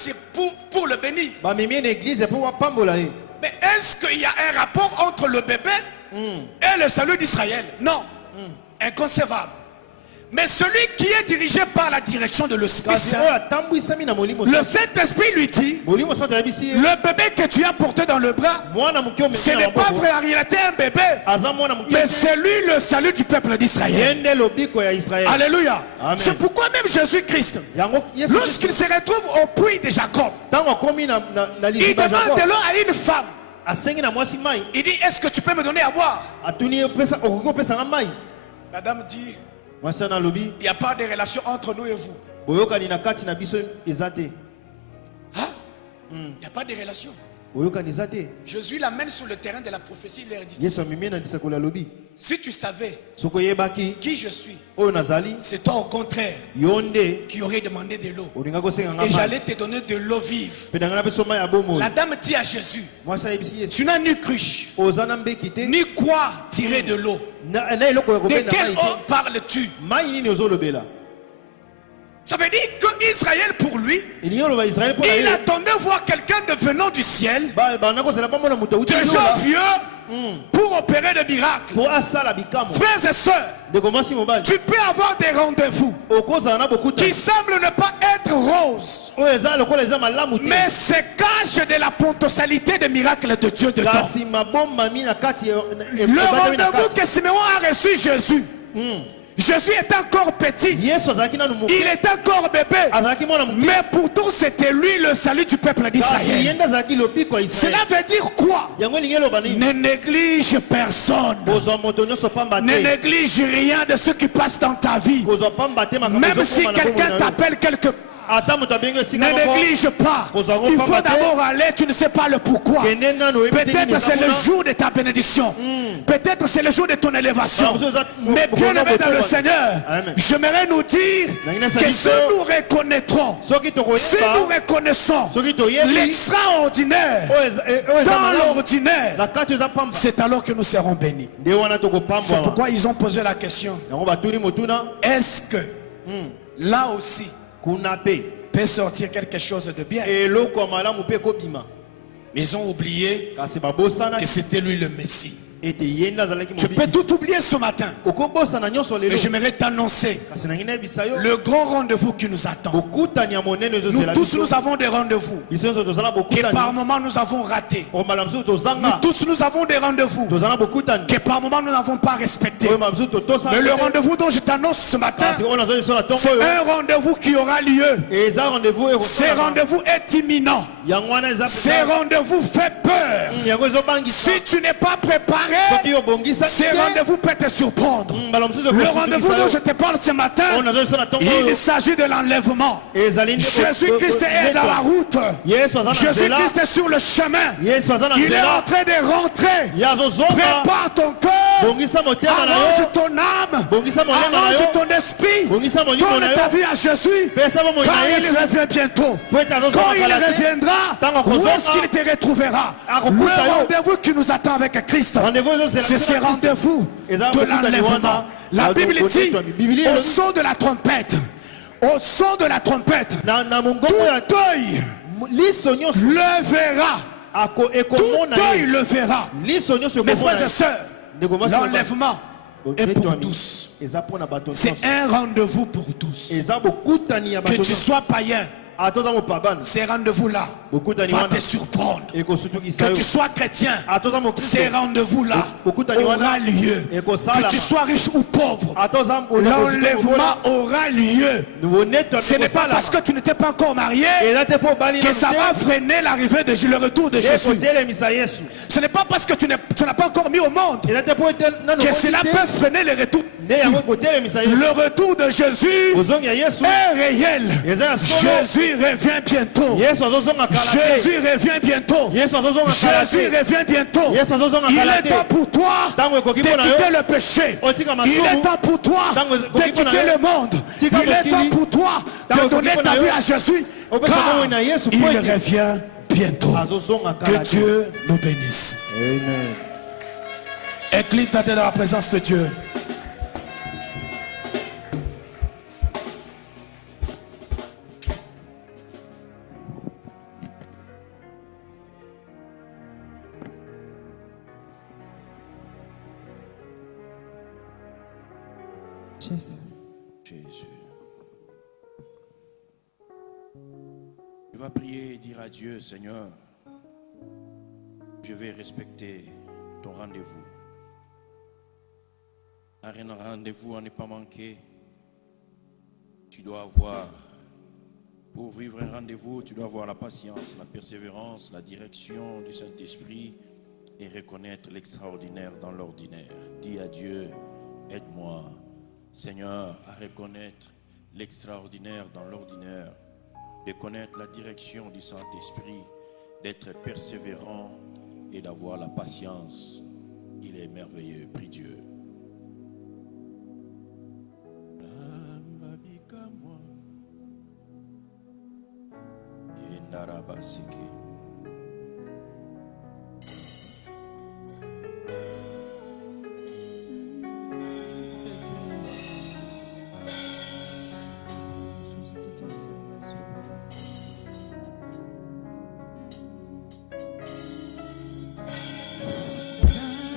bénir. Mais est-ce qu'il y a un rapport entre le bébé et le salut d'Israël? Non. Inconcevable. Mais celui qui est dirigé par la direction de l'Esprit Saint, le Saint-Esprit lui dit, le bébé que tu as porté dans le bras, ce n'est pas vrai en réalité un bébé, mais c'est lui le salut du peuple d'Israël. Alléluia. C'est pourquoi même Jésus-Christ, lorsqu'il se retrouve au puits de Jacob, il demande de l'eau à une femme. Il dit, est-ce que tu peux me donner à boire? Madame dit, il n'y a pas de relation entre nous et vous. Il n'y a pas de relation. Jésus l'amène sur le terrain de la prophétie. Il leur dit, si tu savais qui je suis, c'est toi au contraire qui aurais demandé de l'eau. Et j'allais te donner de l'eau vive. La dame dit à Jésus, tu n'as ni cruche, ni quoi tirer de l'eau. De quelle eau parles-tu? Ça veut dire que Israël, pour lui, il attendait voir quelqu'un de venant du ciel, de gens vieux, pour opérer des miracles. Frères et sœurs, tu peux avoir des rendez-vous qui semblent ne pas être roses, mais se cachent de la potentialité des miracles de Dieu dedans. Le rendez-vous que Siméon a reçu Jésus, Jésus est encore petit, il est encore bébé, mais pourtant c'était lui le salut du peuple d'Israël. Cela veut dire quoi? Ne néglige personne, ne néglige rien de ce qui passe dans ta vie. Même si quelqu'un t'appelle quelque part, ne néglige pas. Il faut d'abord aller, tu ne sais pas le pourquoi. Peut-être c'est le jour de ta bénédiction, peut-être c'est le jour de ton élévation. Mais bien aimé dans le Seigneur, j'aimerais nous dire que si nous reconnaîtrons, si nous reconnaissons l'extraordinaire dans l'ordinaire, c'est alors que nous serons bénis. C'est pourquoi ils ont posé la question, est-ce que là aussi peut sortir quelque chose de bien? Ils ont oublié que c'était lui le Messie. Tu peux tout oublier ce matin, mais j'aimerais t'annoncer le grand rendez-vous qui nous attend. Nous tous nous avons des rendez-vous que par moment nous avons raté. Nous tous nous avons des rendez-vous que par moment nous n'avons pas respecté. Mais le rendez-vous dont je t'annonce ce matin, c'est un rendez-vous qui aura lieu. Ce rendez-vous est imminent. Ce rendez-vous fait peur. Si tu n'es pas préparé, ces rendez-vous peuvent te surprendre. Le rendez-vous dont je te parle ce matin, il s'agit de l'enlèvement. Jésus-Christ est dans la route. Jésus-Christ est sur le chemin. Il est en train de rentrer. Prépare ton cœur, arrange ton âme, arrange ton esprit, donne ta vie à Jésus, car il revient bientôt. Quand il reviendra, où est-ce qu'il te retrouvera? Le rendez-vous qui nous attend avec Christ, c'est ce rendez-vous de l'enlèvement. La Bible dit, au son de la trompette, au son de la trompette, tout œil le verra. Tout œil le verra. Mes frères et sœurs, l'enlèvement est pour tous. C'est un rendez-vous pour tous. Que tu sois païen, ces rendez-vous-là vont te surprendre. Que tu sois chrétien, ces rendez-vous-là aura lieu. Que tu sois riche ou pauvre, l'enlèvement aura lieu. Ce n'est pas parce que tu n'étais pas encore marié que ça va freiner l'arrivée de le retour de Jésus. Ce n'est pas parce que tu n'as pas encore mis au monde que cela peut freiner le retour. Le retour de Jésus est réel. Jésus revient bientôt. Jésus revient bientôt. Jésus revient bientôt. Il est temps pour toi de quitter le péché. Il est temps pour toi de quitter le monde. Il est temps pour toi de donner ta vie à Jésus. Car il revient bientôt. Que Dieu nous bénisse. Amen. Incline ta tête dans la présence de Dieu. Jésus. Tu vas prier et dire à Dieu, Seigneur, je vais respecter ton rendez-vous. Un rendez-vous à ne pas manquer. Tu dois avoir, pour vivre un rendez-vous, tu dois avoir la patience, la persévérance, la direction du Saint-Esprit et reconnaître l'extraordinaire dans l'ordinaire. Dis à Dieu, aide-moi, Seigneur, à reconnaître l'extraordinaire dans l'ordinaire, de connaître la direction du Saint-Esprit, d'être persévérant et d'avoir la patience. Il est merveilleux, prie Dieu.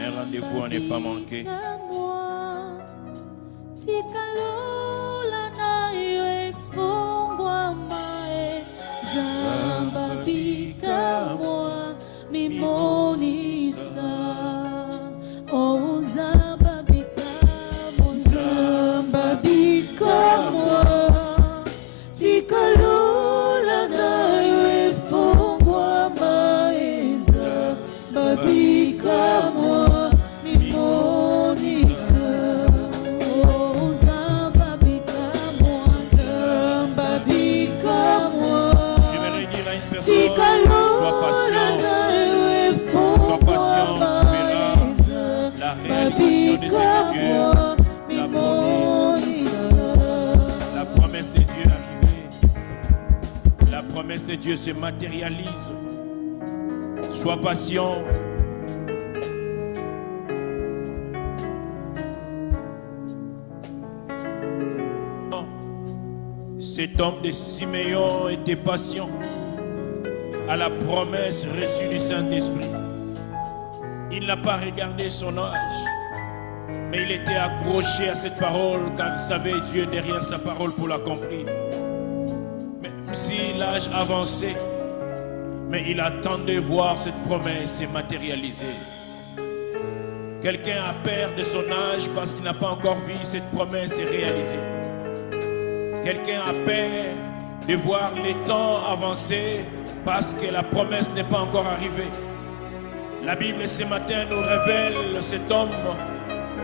Un rendez-vous à ne pas manquer. De Dieu se matérialise. Sois patient. Cet homme de Siméon était patient à la promesse reçue du Saint-Esprit. Il n'a pas regardé son âge, mais il était accroché à cette parole car il savait Dieu derrière sa parole pour l'accomplir. Si l'âge avançait, mais il attendait voir cette promesse se matérialiser. Quelqu'un a peur de son âge parce qu'il n'a pas encore vu cette promesse se réaliser. Quelqu'un a peur de voir les temps avancer parce que la promesse n'est pas encore arrivée. La Bible ce matin nous révèle cet homme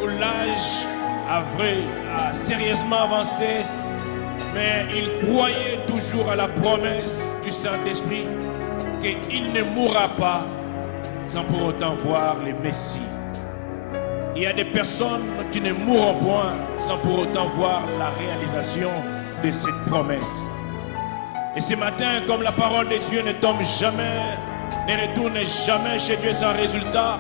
où l'âge a sérieusement avancé, mais il croyait toujours à la promesse du Saint-Esprit qu'il ne mourra pas sans pour autant voir le Messie. Il y a des personnes qui ne mourront point sans pour autant voir la réalisation de cette promesse. Et ce matin, comme la parole de Dieu ne tombe jamais, ne retourne jamais chez Dieu sans résultat,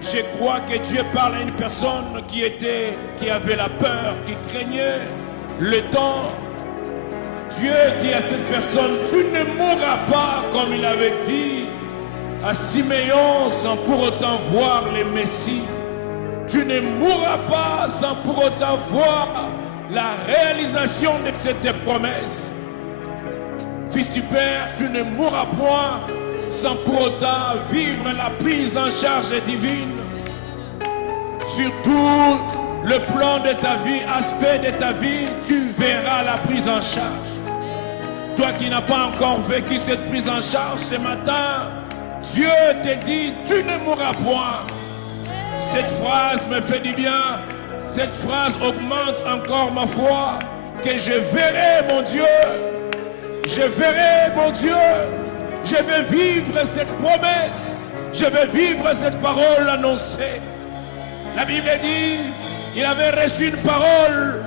je crois que Dieu parle à une personne qui avait la peur, qui craignait le temps Dieu dit à cette personne, tu ne mourras pas comme il avait dit à Siméon sans pour autant voir le Messie. Tu ne mourras pas sans pour autant voir la réalisation de cette promesse. Fils du Père, tu ne mourras point sans pour autant vivre la prise en charge divine. Surtout le plan de ta vie, aspect de ta vie, tu verras la prise en charge. Toi qui n'as pas encore vécu cette prise en charge ce matin, Dieu te dit, tu ne mourras point. Cette phrase me fait du bien. Cette phrase augmente encore ma foi. Que je verrai mon Dieu. Je verrai mon Dieu. Je vais vivre cette promesse. Je vais vivre cette parole annoncée. La Bible dit, il avait reçu une parole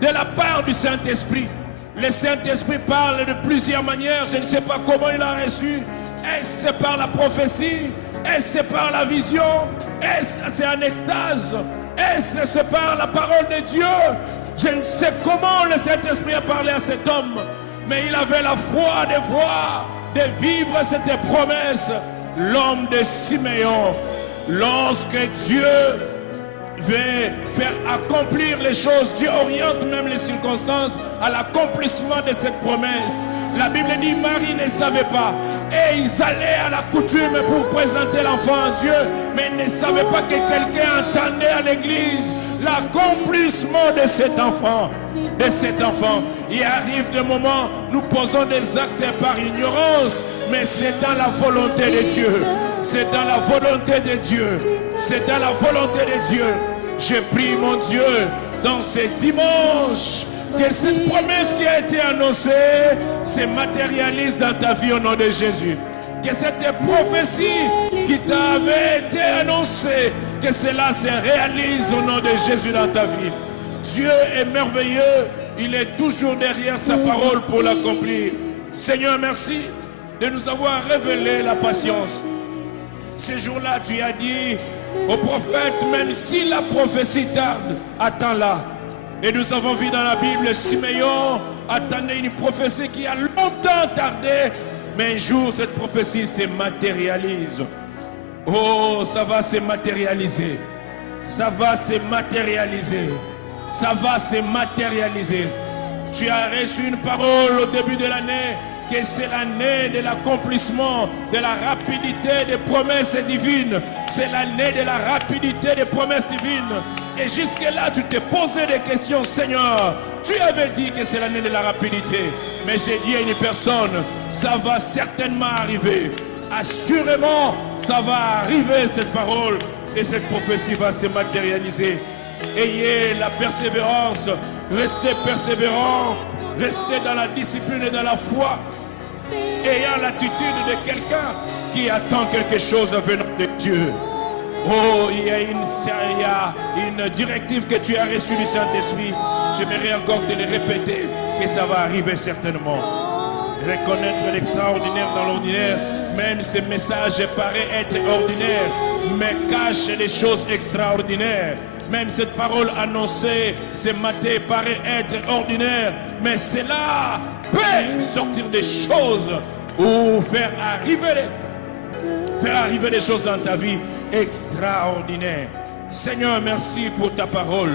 de la part du Saint-Esprit. Le Saint-Esprit parle de plusieurs manières. Je ne sais pas comment il a reçu. Est-ce par la prophétie? Est-ce par la vision? Est-ce c'est en extase? Est-ce par la parole de Dieu? Je ne sais comment le Saint-Esprit a parlé à cet homme. Mais il avait la foi de voir, de vivre cette promesse. L'homme de Siméon, lorsque Dieu veut faire accomplir les choses, Dieu oriente même les circonstances à l'accomplissement de cette promesse. La Bible dit, Marie ne savait pas. Et ils allaient à la coutume pour présenter l'enfant à Dieu, mais ils ne savaient pas que quelqu'un entendait à l'église l'accomplissement de cet enfant. De cet enfant. Il arrive des moments, nous posons des actes par ignorance, mais c'est dans la volonté de Dieu. C'est dans la volonté de Dieu. C'est dans la volonté de Dieu. Je prie mon Dieu, dans ces dimanches, que cette promesse qui a été annoncée se matérialise dans ta vie au nom de Jésus. Que cette prophétie qui t'avait été annoncée, que cela se réalise au nom de Jésus dans ta vie. Dieu est merveilleux, il est toujours derrière sa parole pour l'accomplir. Seigneur, merci de nous avoir révélé la patience. Ces jours-là, tu as dit au prophète, même si la prophétie tarde, attends-la. Et nous avons vu dans la Bible, Siméon attendait une prophétie qui a longtemps tardé, mais un jour cette prophétie se matérialise. Oh, ça va se matérialiser. Ça va se matérialiser. Ça va se matérialiser. Tu as reçu une parole au début de l'année, que c'est l'année de l'accomplissement, de la rapidité des promesses divines. C'est l'année de la rapidité des promesses divines. Et jusque-là, tu t'es posé des questions, Seigneur. Tu avais dit que c'est l'année de la rapidité. Mais j'ai dit à une personne, ça va certainement arriver. Assurément, ça va arriver cette parole. Et cette prophétie va se matérialiser. Ayez la persévérance. Restez persévérants. Restez dans la discipline et dans la foi. Ayant l'attitude de quelqu'un qui attend quelque chose venant de Dieu. Oh, il y a une directive que tu as reçue du Saint-Esprit. J'aimerais encore te le répéter, que ça va arriver certainement. Reconnaître l'extraordinaire dans l'ordinaire, même ce message paraît être ordinaire, mais cache des choses extraordinaires. Même cette parole annoncée ce matin paraît être ordinaire, mais cela peut sortir des choses ou faire arriver des choses dans ta vie extraordinaires. Seigneur, merci pour ta parole.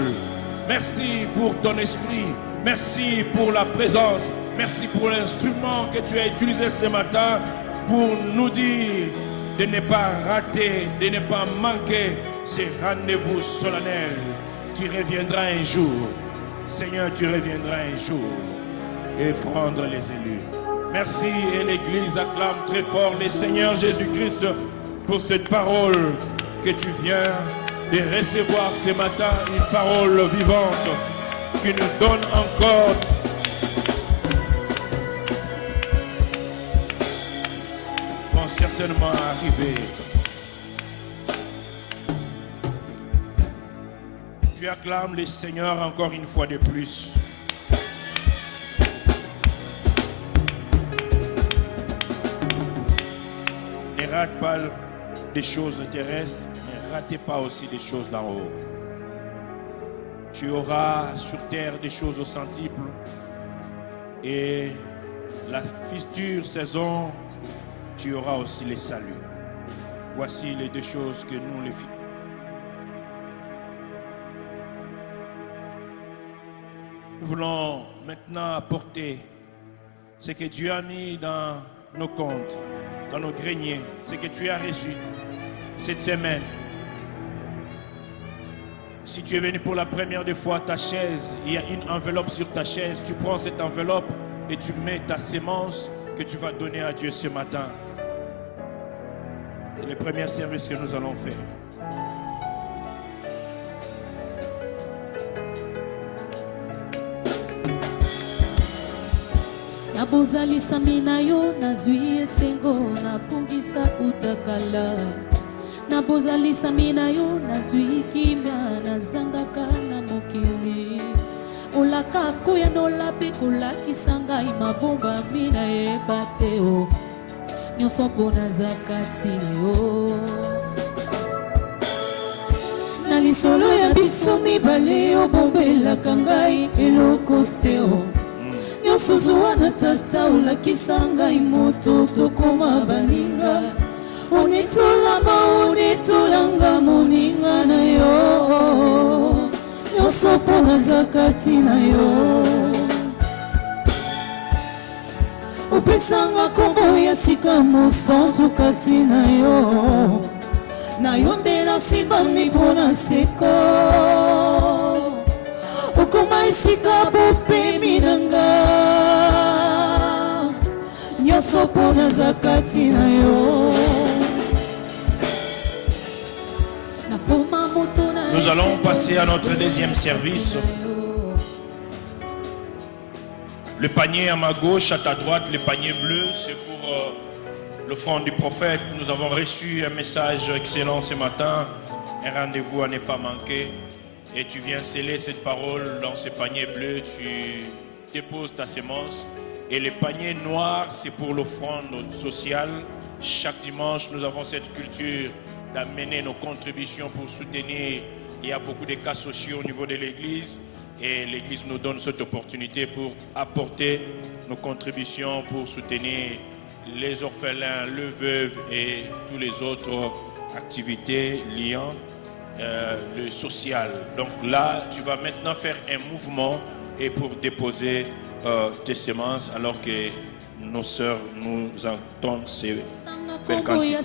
Merci pour ton esprit. Merci pour la présence. Merci pour l'instrument que tu as utilisé ce matin pour nous dire de ne pas rater, de ne pas manquer ces rendez-vous solennels. Tu reviendras un jour. Seigneur, tu reviendras un jour et prendre les élus. Merci et l'Église acclame très fort le Seigneur Jésus-Christ pour cette parole que tu viens de recevoir ce matin, une parole vivante qui nous donne encore vont certainement arriver. Tu acclames le Seigneur encore une fois de plus. Ne rate pas des choses terrestres, ne ratez pas aussi des choses d'en haut. Tu auras sur terre des choses au centuple, Et la future saison, tu auras aussi les saluts. Voici les deux choses que nous les faisons. Nous voulons maintenant apporter ce que Dieu a mis dans nos comptes, dans nos greniers, ce que tu as reçu cette semaine. Si tu es venu pour la première fois à ta chaise, il y a une enveloppe sur ta chaise. Tu prends cette enveloppe et tu mets ta sémence que tu vas donner à Dieu ce matin. C'est le premier service que nous allons faire. Nabozali samina yo nazwi esengo napungisa utakala. Nabozali samina yo nazwi kimya nazangaka na mokili. Olaka kuya no lapi kolakisa ngai mabomba mina ebate o. Nyonso mpona zakati yo. Na lisolo ya biso mibale obombelaka ngai eloko te o. Nyonso zuwa na tata olakisa ngai moto tokoma baninga. Onitolanga moninga na yo. Nyonso mpona zakati na yo. Opesanga kombo ya sika mosantu kati na yo. Na yo nde nasimbami mpona seko. Okoma esika bopemi na nga. Nyonso mpona zakati na yo. Nous allons passer à notre deuxième service. Le panier à ma gauche, à ta droite, le panier bleu, c'est pour l'offrande du prophète. Nous avons reçu un message excellent ce matin, un rendez-vous à ne pas manquer. Et tu viens sceller cette parole dans ce panier bleu, tu déposes ta sémence. Et le panier noir, c'est pour l'offrande sociale. Chaque dimanche, nous avons cette culture d'amener nos contributions pour soutenir. Il y a beaucoup de cas sociaux au niveau de l'église. Et l'église nous donne cette opportunité pour apporter nos contributions pour soutenir les orphelins, les veuves et toutes les autres activités liant le social. Donc là, tu vas maintenant faire un mouvement et pour déposer tes semences alors que nos sœurs nous entendent ces belles cantiques.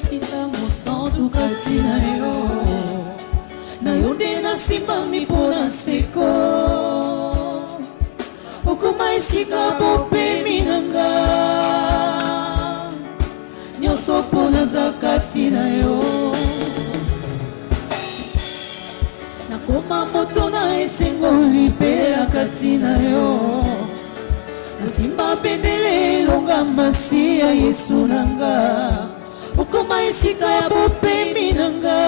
Na yonde na simbami mpona seko. Okoma esika bopemi na nga. Nyonso mpona zakati na yo. Nakoma moto na esengo libela kati na yo. Nasimba bendele elonga masi ya Yesu na nga. Okoma esika ya bopemi na nga.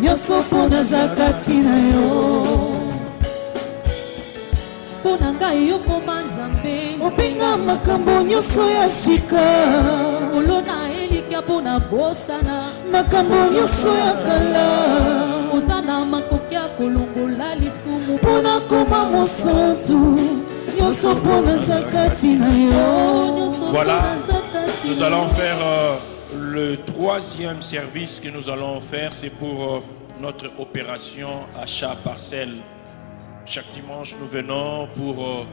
Nyonso mpona zakati na yo. Mpona ngai yo koma Nzambe. Obenga makambo nyonso ya sika. Olona elikya mpona bosana. Makambo nyonso ya kala. Ozana makoki ya kolongola lisumu. Mpona koma mosantu. Nyonso mpona zakati na yo. Voilà, nous allons faire le troisième service que nous allons faire, c'est pour notre opération achat parcelle. Chaque dimanche, nous venons pour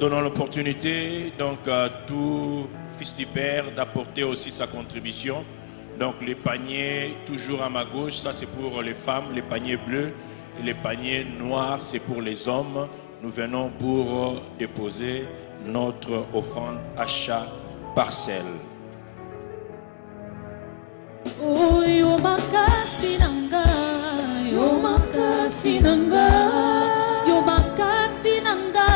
donner l'opportunité donc à tout fils du Père d'apporter aussi sa contribution. Donc les paniers toujours à ma gauche, ça c'est pour les femmes, les paniers bleus, et les paniers noirs c'est pour les hommes. Nous venons pour déposer notre offrande achat parcelle. Oh, yo makasi nanga, yo makasi nanga, yo makasi nanga,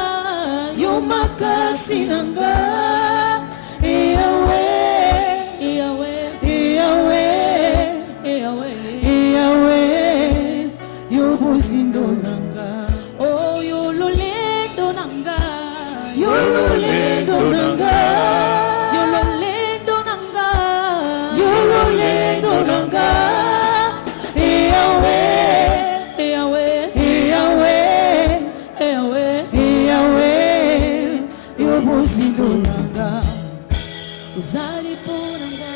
yo makasi nanga. Yahweh, Yahweh, Yahweh, Yahweh, Yahweh, yo buzindo nanga. Oh, yo loledo nanga, yo loledo nanga. Yahweh, Yahweh, Yahweh, Yahweh. ozindolanga ozali ponanga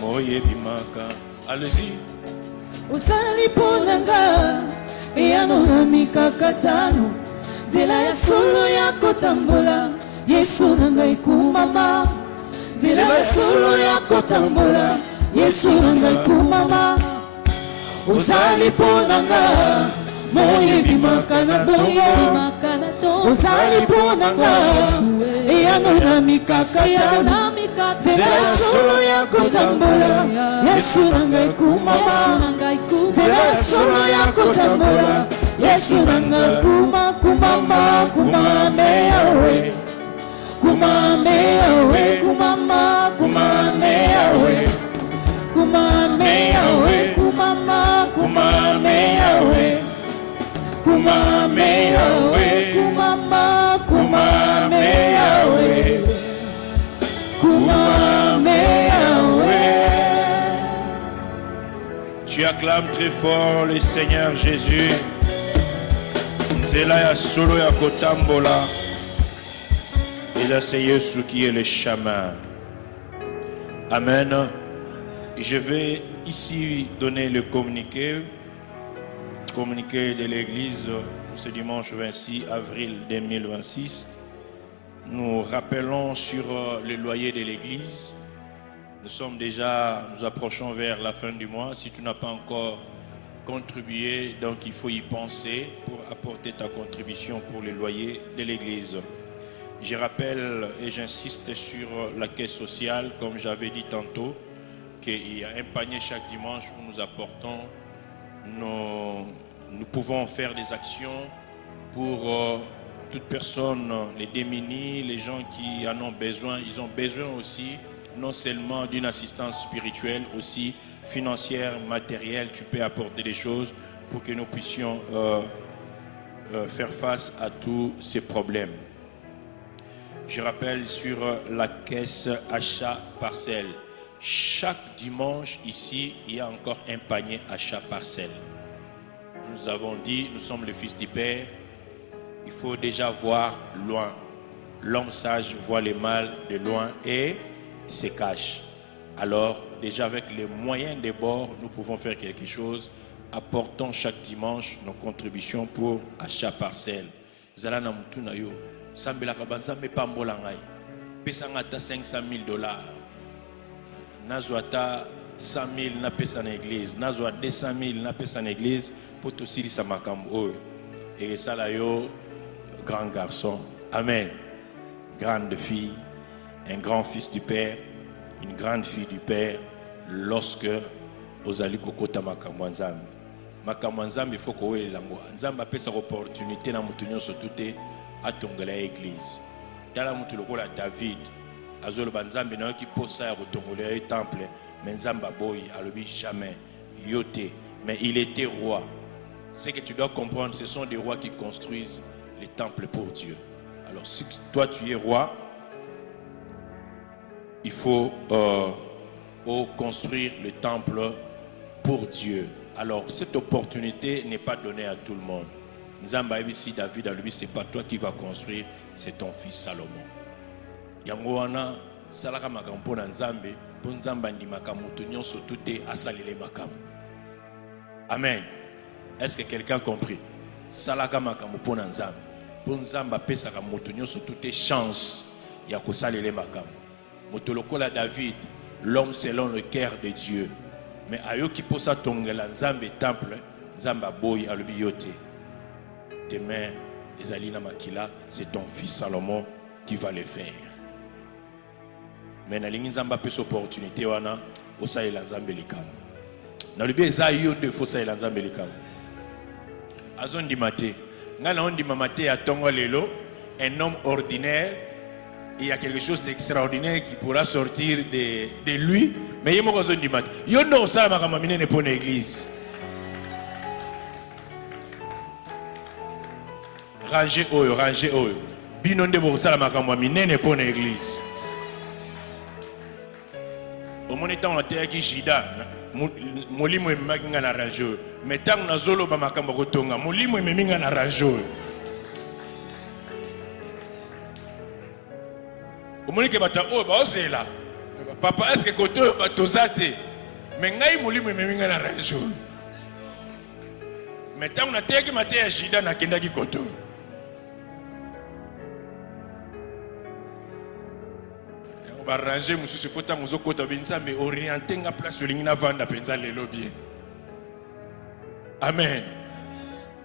moye bimaka allez-y ozali ponanga eyano na mikakatano nzela ya solo ya kotambola Yesu na ngai kumama nzela ya solo ya kotambola Yesu na ngai kumama ozali ponanga moye bimaka na tongo ozali ponanga eyano na mikakatano nzela ya solo ya kotambola Yesu na ngai kumama nzela ya solo ya kotambola Yesu na ngai kumama kumame yawe kumame yawe kumama kumame yawe kumame yawe kumama kumame yawe kumame yawe kumama kumame yawe kumame yawe. Tu acclames très fort le Seigneur Jésus. Nzela ya solo ya kotambola. Et là c'est Yesu qui est le chemin. Amen. Je vais ici donner le communiqué de l'église pour ce dimanche 26 avril 2026. Nous rappelons sur le loyer de l'église. Nous approchons vers la fin du mois. Si tu n'as pas encore contribué, donc il faut y penser pour apporter ta contribution pour le loyer de l'église. Je rappelle et j'insiste sur la caisse sociale, comme j'avais dit tantôt, qu'il y a un panier chaque dimanche où nous apportons nous pouvons faire des actions pour toute personne, les démunis, les gens qui en ont besoin. Ils ont besoin aussi non seulement d'une assistance spirituelle, aussi financière, matérielle. Tu peux apporter des choses pour que nous puissions faire face à tous ces problèmes. Je rappelle sur la caisse achat parcelle. Chaque dimanche ici, il y a encore un panier achat parcelle. Nous avons dit, nous sommes les fils du Père. Il faut déjà voir loin. L'homme sage voit le mal de loin et se cache. Alors, déjà avec les moyens des bords, nous pouvons faire quelque chose. Apportons chaque dimanche nos contributions pour achat parcelle. Zalana mutuna yo, sambela kabanza me pambola ngai. Pesangata $500,000. Nazwata 100,000 na pesa na église. Nazwa 200,000 na pesa na église pour tout sili sa makambo. Et ça là yo, grand garçon. Amen. Grande fille, un grand fils du Père, une grande fille du Père, lorsque ozali kokota makambo nzambe. Makambo nzambe il faut ko welango. Nzambe apesa opportunité na mutu nyonso tuté atongela église. Tala mutu lokola David, azolo banzambe na ki posa ya kotongela temple, mais nzamba boy alobi jamais yoté, mais il était roi. Ce que tu dois comprendre, ce sont des rois qui construisent les temples pour Dieu. Alors si toi tu es roi, il faut construire le temple pour Dieu. Alors cette opportunité n'est pas donnée à tout le monde. Nzamba ici David a lui, c'est pas toi qui vas construire, c'est ton fils Salomon. Yango wana salaka makambo na Nzambe, po Nzamba ndimaka mutu nyonso tuté asalele makambo. Amen. Est-ce que quelqu'un a compris? Salaka makambo po na Nzambe. Po Nzamba pesaka mutu nyonso tuté chance ya kosalele makambo. Mutu lokola David, l'homme selon le cœur de Dieu. Mais ayoki posa tongela Nzambe temple, Nzamba boy alobi yote. Demain, Ezalina Makila, c'est ton fils Salomon qui va le faire. Mais na lingi Nzamba pesa opportunité wana osalela Nzambe likamo. Na lobi ezayo de fosalela Nzambe likamo. Azondi mate. Ngana ondi mamate ya tongo lelo, un homme ordinaire. Il y a quelque chose d'extraordinaire qui pourra sortir de lui. Mais il y a un peu mat. Il y a un ça ne pour l'église. Rangez oyo, rangez oyo. Binonde bo ça makamwa minene pour l'église. Au moment où on était qui Jida, molimo e makinga na ranjo. Mais tant na zolo ba makambo kotonga, molimo e minga na ranjo. Omonike bata o ba osela. Papa est-ce que koto batozate? Mais ngai mulimo meminga na ranjo. Mais tant on a teki mate ya shida na kenda ki koto. On va ranger mususu fota muzo kota binza mais orienter nga place lingina vanda penza lelo bien. Amen.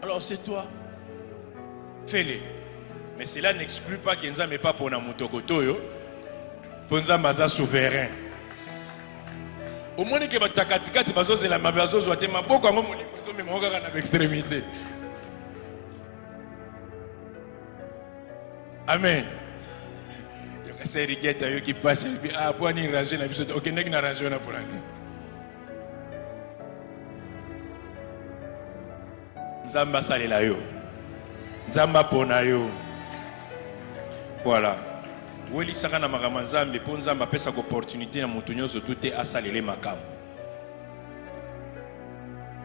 Alors c'est toi. Fais-le. Mais cela n'exclut pas qu'il n'y ait pas pour Namutokoto. Pour nous souverain. Au moins que tu as bazo la mabazo soit ma beaucoup comme mais mon gars à l'extrémité. Amen. C'est rigette qui passe ah pour ni ranger la biso OK n'est na ranger na pour aller. Nzamba salela yo. Nzamba pona yo. Voilà. Weli saka na makama nzambe po nzamba pesa ko opportunité na mutu nyoso tout a salele makam.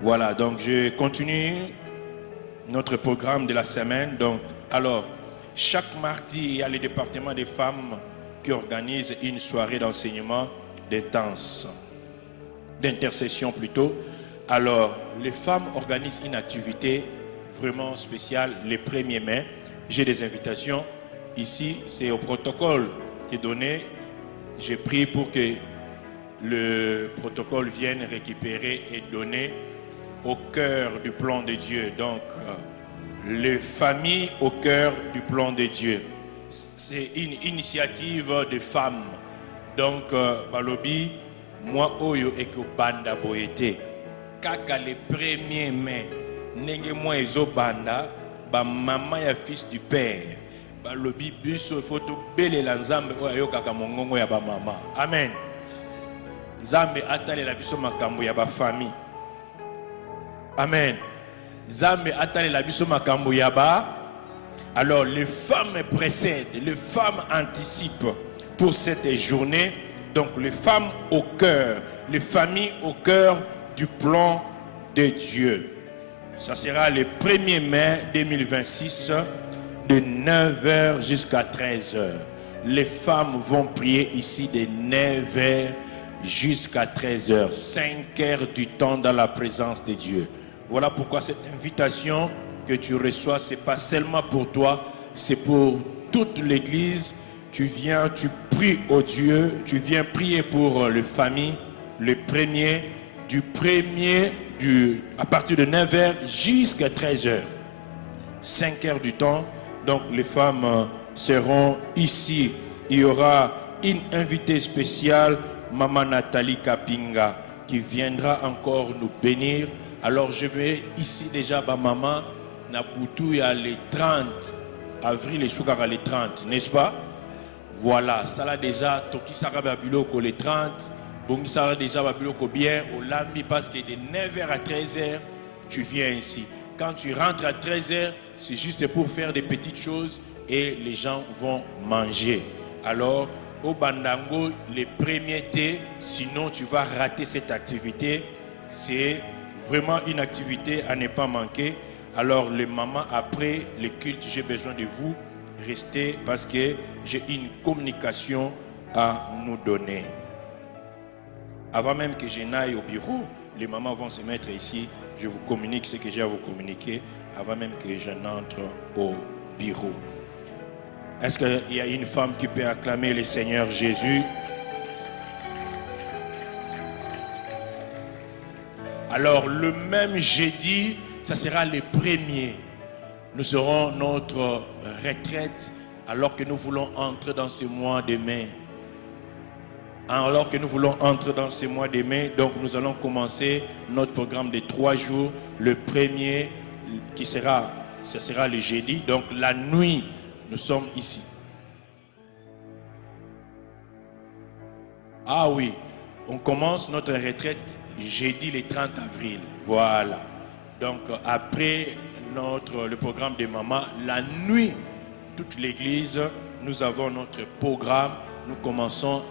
Voilà, donc je continue notre programme de la semaine. Donc alors chaque mardi il y a le département des femmes qui organise une soirée d'enseignement d'intercession plutôt. Alors les femmes organisent une activité vraiment spéciale le 1er mai. J'ai des invitations. Ici, c'est au protocole qui est donné. J'ai prié pour que le protocole vienne récupérer et donner au cœur du plan de Dieu. Donc, les familles au cœur du plan de Dieu. C'est une initiative de femmes. Donc, Balobi, moi, Oyo et Banda Boyete. Kaka le 1er mai, Nenge moi ezo banda, ba maman ya fils du père. Balobi biso photo belle la nzambe oyo kaka mongongo ya ba mama. Amen. Nzambe atale la biso makambo ya ba famille. Amen. Nzambe atale la biso makambo ya ba. Alors les femmes précèdent, les femmes anticipent pour cette journée. Donc les femmes au cœur, les familles au cœur du plan de Dieu. Ça sera le 1er mai 2026 de 9h jusqu'à 13h. Les femmes vont prier ici de 9h jusqu'à 13h. 5 heures du temps dans la présence de Dieu. Voilà pourquoi cette invitation que tu reçois, ce n'est pas seulement pour toi, c'est pour toute l'église. Tu viens, tu pries au Dieu, tu viens prier pour les familles, le 1er, à partir de 9h jusqu'à 13h. 5 heures du temps. Donc les femmes seront ici. Il y aura une invitée spéciale, Maman Nathalie Kapinga, qui viendra encore nous bénir. Alors je vais ici déjà, maman, Nabutu, il y a les 30 avril et Soukara les 30, n'est-ce pas? Voilà, ça là déjà, Toki Sara Babiloko les 30, Bongi Sara déjà Babiloko bien, au Lambi, parce que de 9h à 13h, tu viens ici. Quand tu rentres à 13h, c'est juste pour faire des petites choses et les gens vont manger. Alors, au Bandango, les premiers thés, sinon tu vas rater cette activité. C'est vraiment une activité à ne pas manquer. Alors, les mamans, après le culte, j'ai besoin de vous. Restez parce que j'ai une communication à nous donner. Avant même que je n'aille au bureau, les mamans vont se mettre ici. Je vous communique ce que j'ai à vous communiquer avant même que je n'entre au bureau. Est-ce qu'il y a une femme qui peut acclamer le Seigneur Jésus? Alors, le même jeudi, ça sera le 1er. Nous aurons notre retraite alors que nous voulons entrer dans ce mois de mai. Alors que nous voulons entrer dans ce mois de mai, donc nous allons commencer notre programme de 3 jours. Le 1er, ce sera le jeudi. Donc la nuit, nous sommes ici. Ah oui, on commence notre retraite jeudi le 30 avril. Voilà. Donc après le programme de maman, la nuit, toute l'église, nous avons notre programme. Nous commençons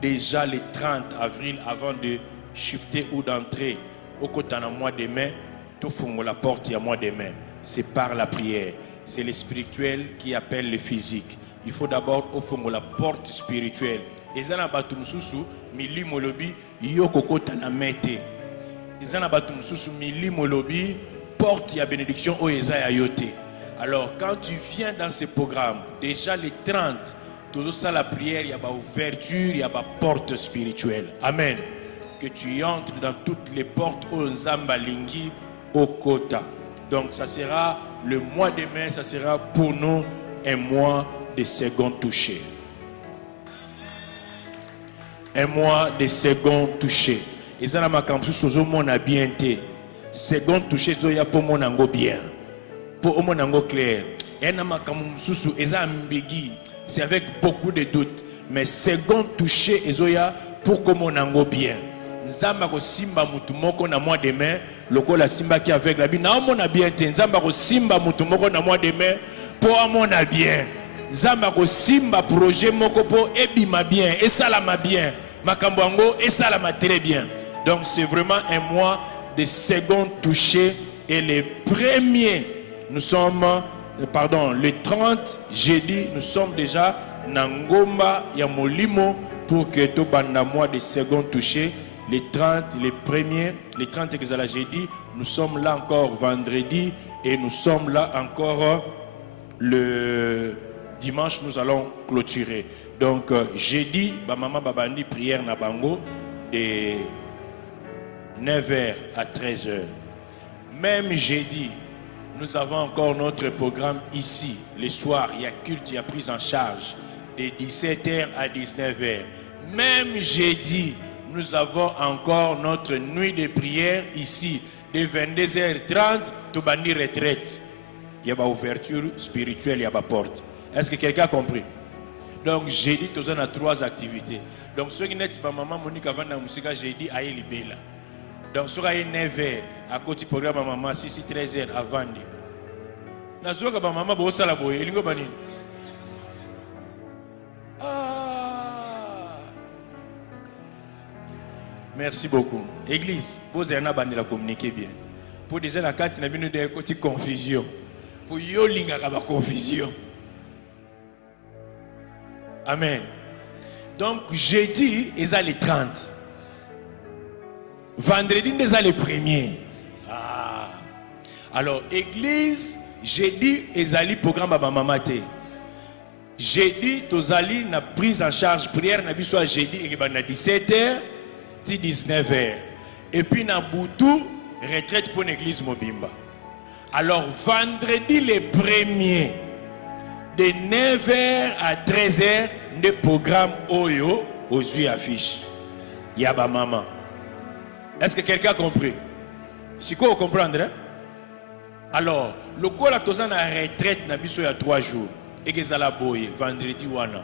déjà le 30 avril avant de shifter ou d'entrer au côté d'un mois de mai. Tout fonce la porte, il y a mois de mai. C'est par la prière. C'est le spirituel qui appelle le physique. il faut d'abord ofongo la porte spirituelle. Ezana batumsusu milimo lobi yokokota na mete. Ezana batumsusu milimo lobi porte ya bénédiction o eza ya yote. Alors quand tu viens dans ce programme, déjà les 30, toujours ça la prière, il y a ba ouverture, il y a ba porte spirituelle. Amen. Que tu entres dans toutes les portes au Nzamba Lingi au Kota. Donc ça sera le mois de mai, ça sera pour nous un mois de second touché. Un mois de second touché. Et ça, ma campus, sozo mon a bien été. Second touché, zoya pour mon ango bien. Pour mon ango clair. Et na ma campus, eza ambigi. C'est avec beaucoup de doutes. Mais second touché, zoya pour que mon ango bien. Nzamba ko simba mutu moko na mois de mai. Loko la simba qui avec la bi. Na mon a bien été. Nzamba ko simba mutu moko na mois de mai. Pour mon a bien. Nzamba ko simba projet moko po ebima bien et salama bien makambo yango et salama très bien. Donc c'est vraiment un mois de second touché et les premiers nous sommes le 30 jeudi nous sommes déjà na ngomba ya molimo pour que to banda mois de second touché les 30 que la jeudi nous sommes là encore vendredi et nous sommes là encore le dimanche, nous allons clôturer. Donc, jeudi, maman babandi prière na bango de 9h à 13h. Même jeudi, nous avons encore notre programme ici. Le soir, il y a culte, il y a prise en charge de 17h à 19h. Même jeudi, nous avons encore notre nuit de prière ici de 22h30 to bandi retraite. Il y a une ouverture spirituelle, il y a une porte. Est-ce que quelqu'un a compris? Donc, jeudi, tu as 3 activités. Donc, ceux qui n'ont pas maman Monique avant la musique, jeudi, à Libéla. Donc, sur 9h, à côté du programme, maman, 6 13h avant. Na zoka ba maman bo sala boye elingo banini. Merci beaucoup. Église, vous avez la communiquer bien. Pour déjà la carte, il y a une côté confusion. Pour yolinga la confusion. Amen. Donc jeudi, ils ont les 30. Vendredi, ils ont les premiers. Alors, église, jeudi, ils ont le programme à Mamamate. Jeudi, ils ont la prise en charge prière, soit jeudi, et 17h, 19h. Et puis, na Boutou, retraite pour l'église Mobimba. Alors, vendredi, les premiers, de 9h à 13h, le programme Oyo aux yeux affiches. Yaba maman. Est-ce que quelqu'un a compris? Si quoi comprendre? Hein? Alors, le col a tous en retraite na biso ya 3 jours. Et que ça la boye vendredi wana.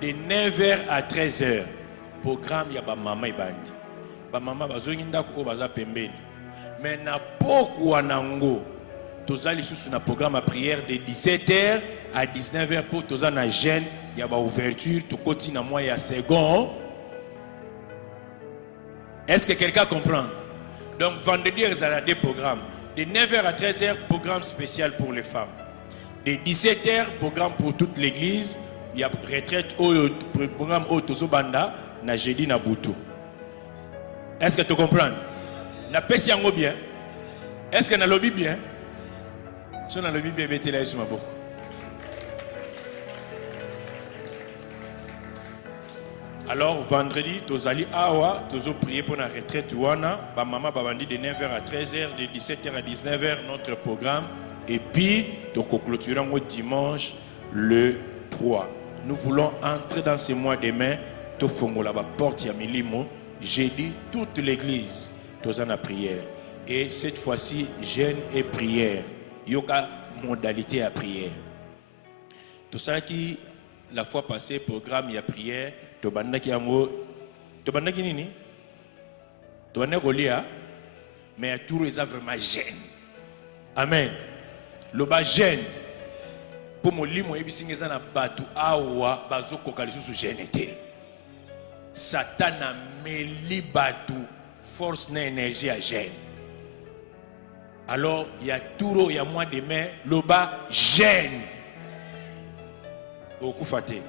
De 9h à 13h, programme yaba maman ibandi. Ba maman bazongi ndako baza pembeni. Mais na poku wanango. Tous allez sous un programme à prière de 17h à 19h pour tous en gêne, il y a une ouverture, tout continue à moi il y a second. Est-ce que quelqu'un comprend? Donc vendredi, il y a des programmes. De 9h à 13h, programme spécial pour les femmes. De 17h, programme pour toute l'église. Il y a retraite au programme au Tozobanda, na jeudi na Boutou. Est-ce que tu comprends? Na pesi yango bien. Est-ce que na lobby bien? Si on a le Bible, alors, vendredi, tu allez awa, tu as prié pour la retraite. Ba maman babandi de 9h à 13h, de 17h à 19h, notre programme. Et puis, tu clôturons au dimanche le 3. Nous voulons entrer dans ce mois de mai. Tu fongo la porte ya milimo. Jeudi, toute l'église, tu as la prière. Et cette fois-ci, jeûne et prière. Yoka modalité à prière. Tout ça qui la fois passée programme ya prière, to banda ki yango, to banda ki nini? To banda kolia, mais à tout ça vraiment jeune. Amen. Le bas jeune. Pour mon limo ebisingeza na batu awa bazoko kalisusu jeune été. Satan a meli batu force na énergie à jeune. Alors, il y a Touro, il y a mois de mai, le bas gêne. okufate.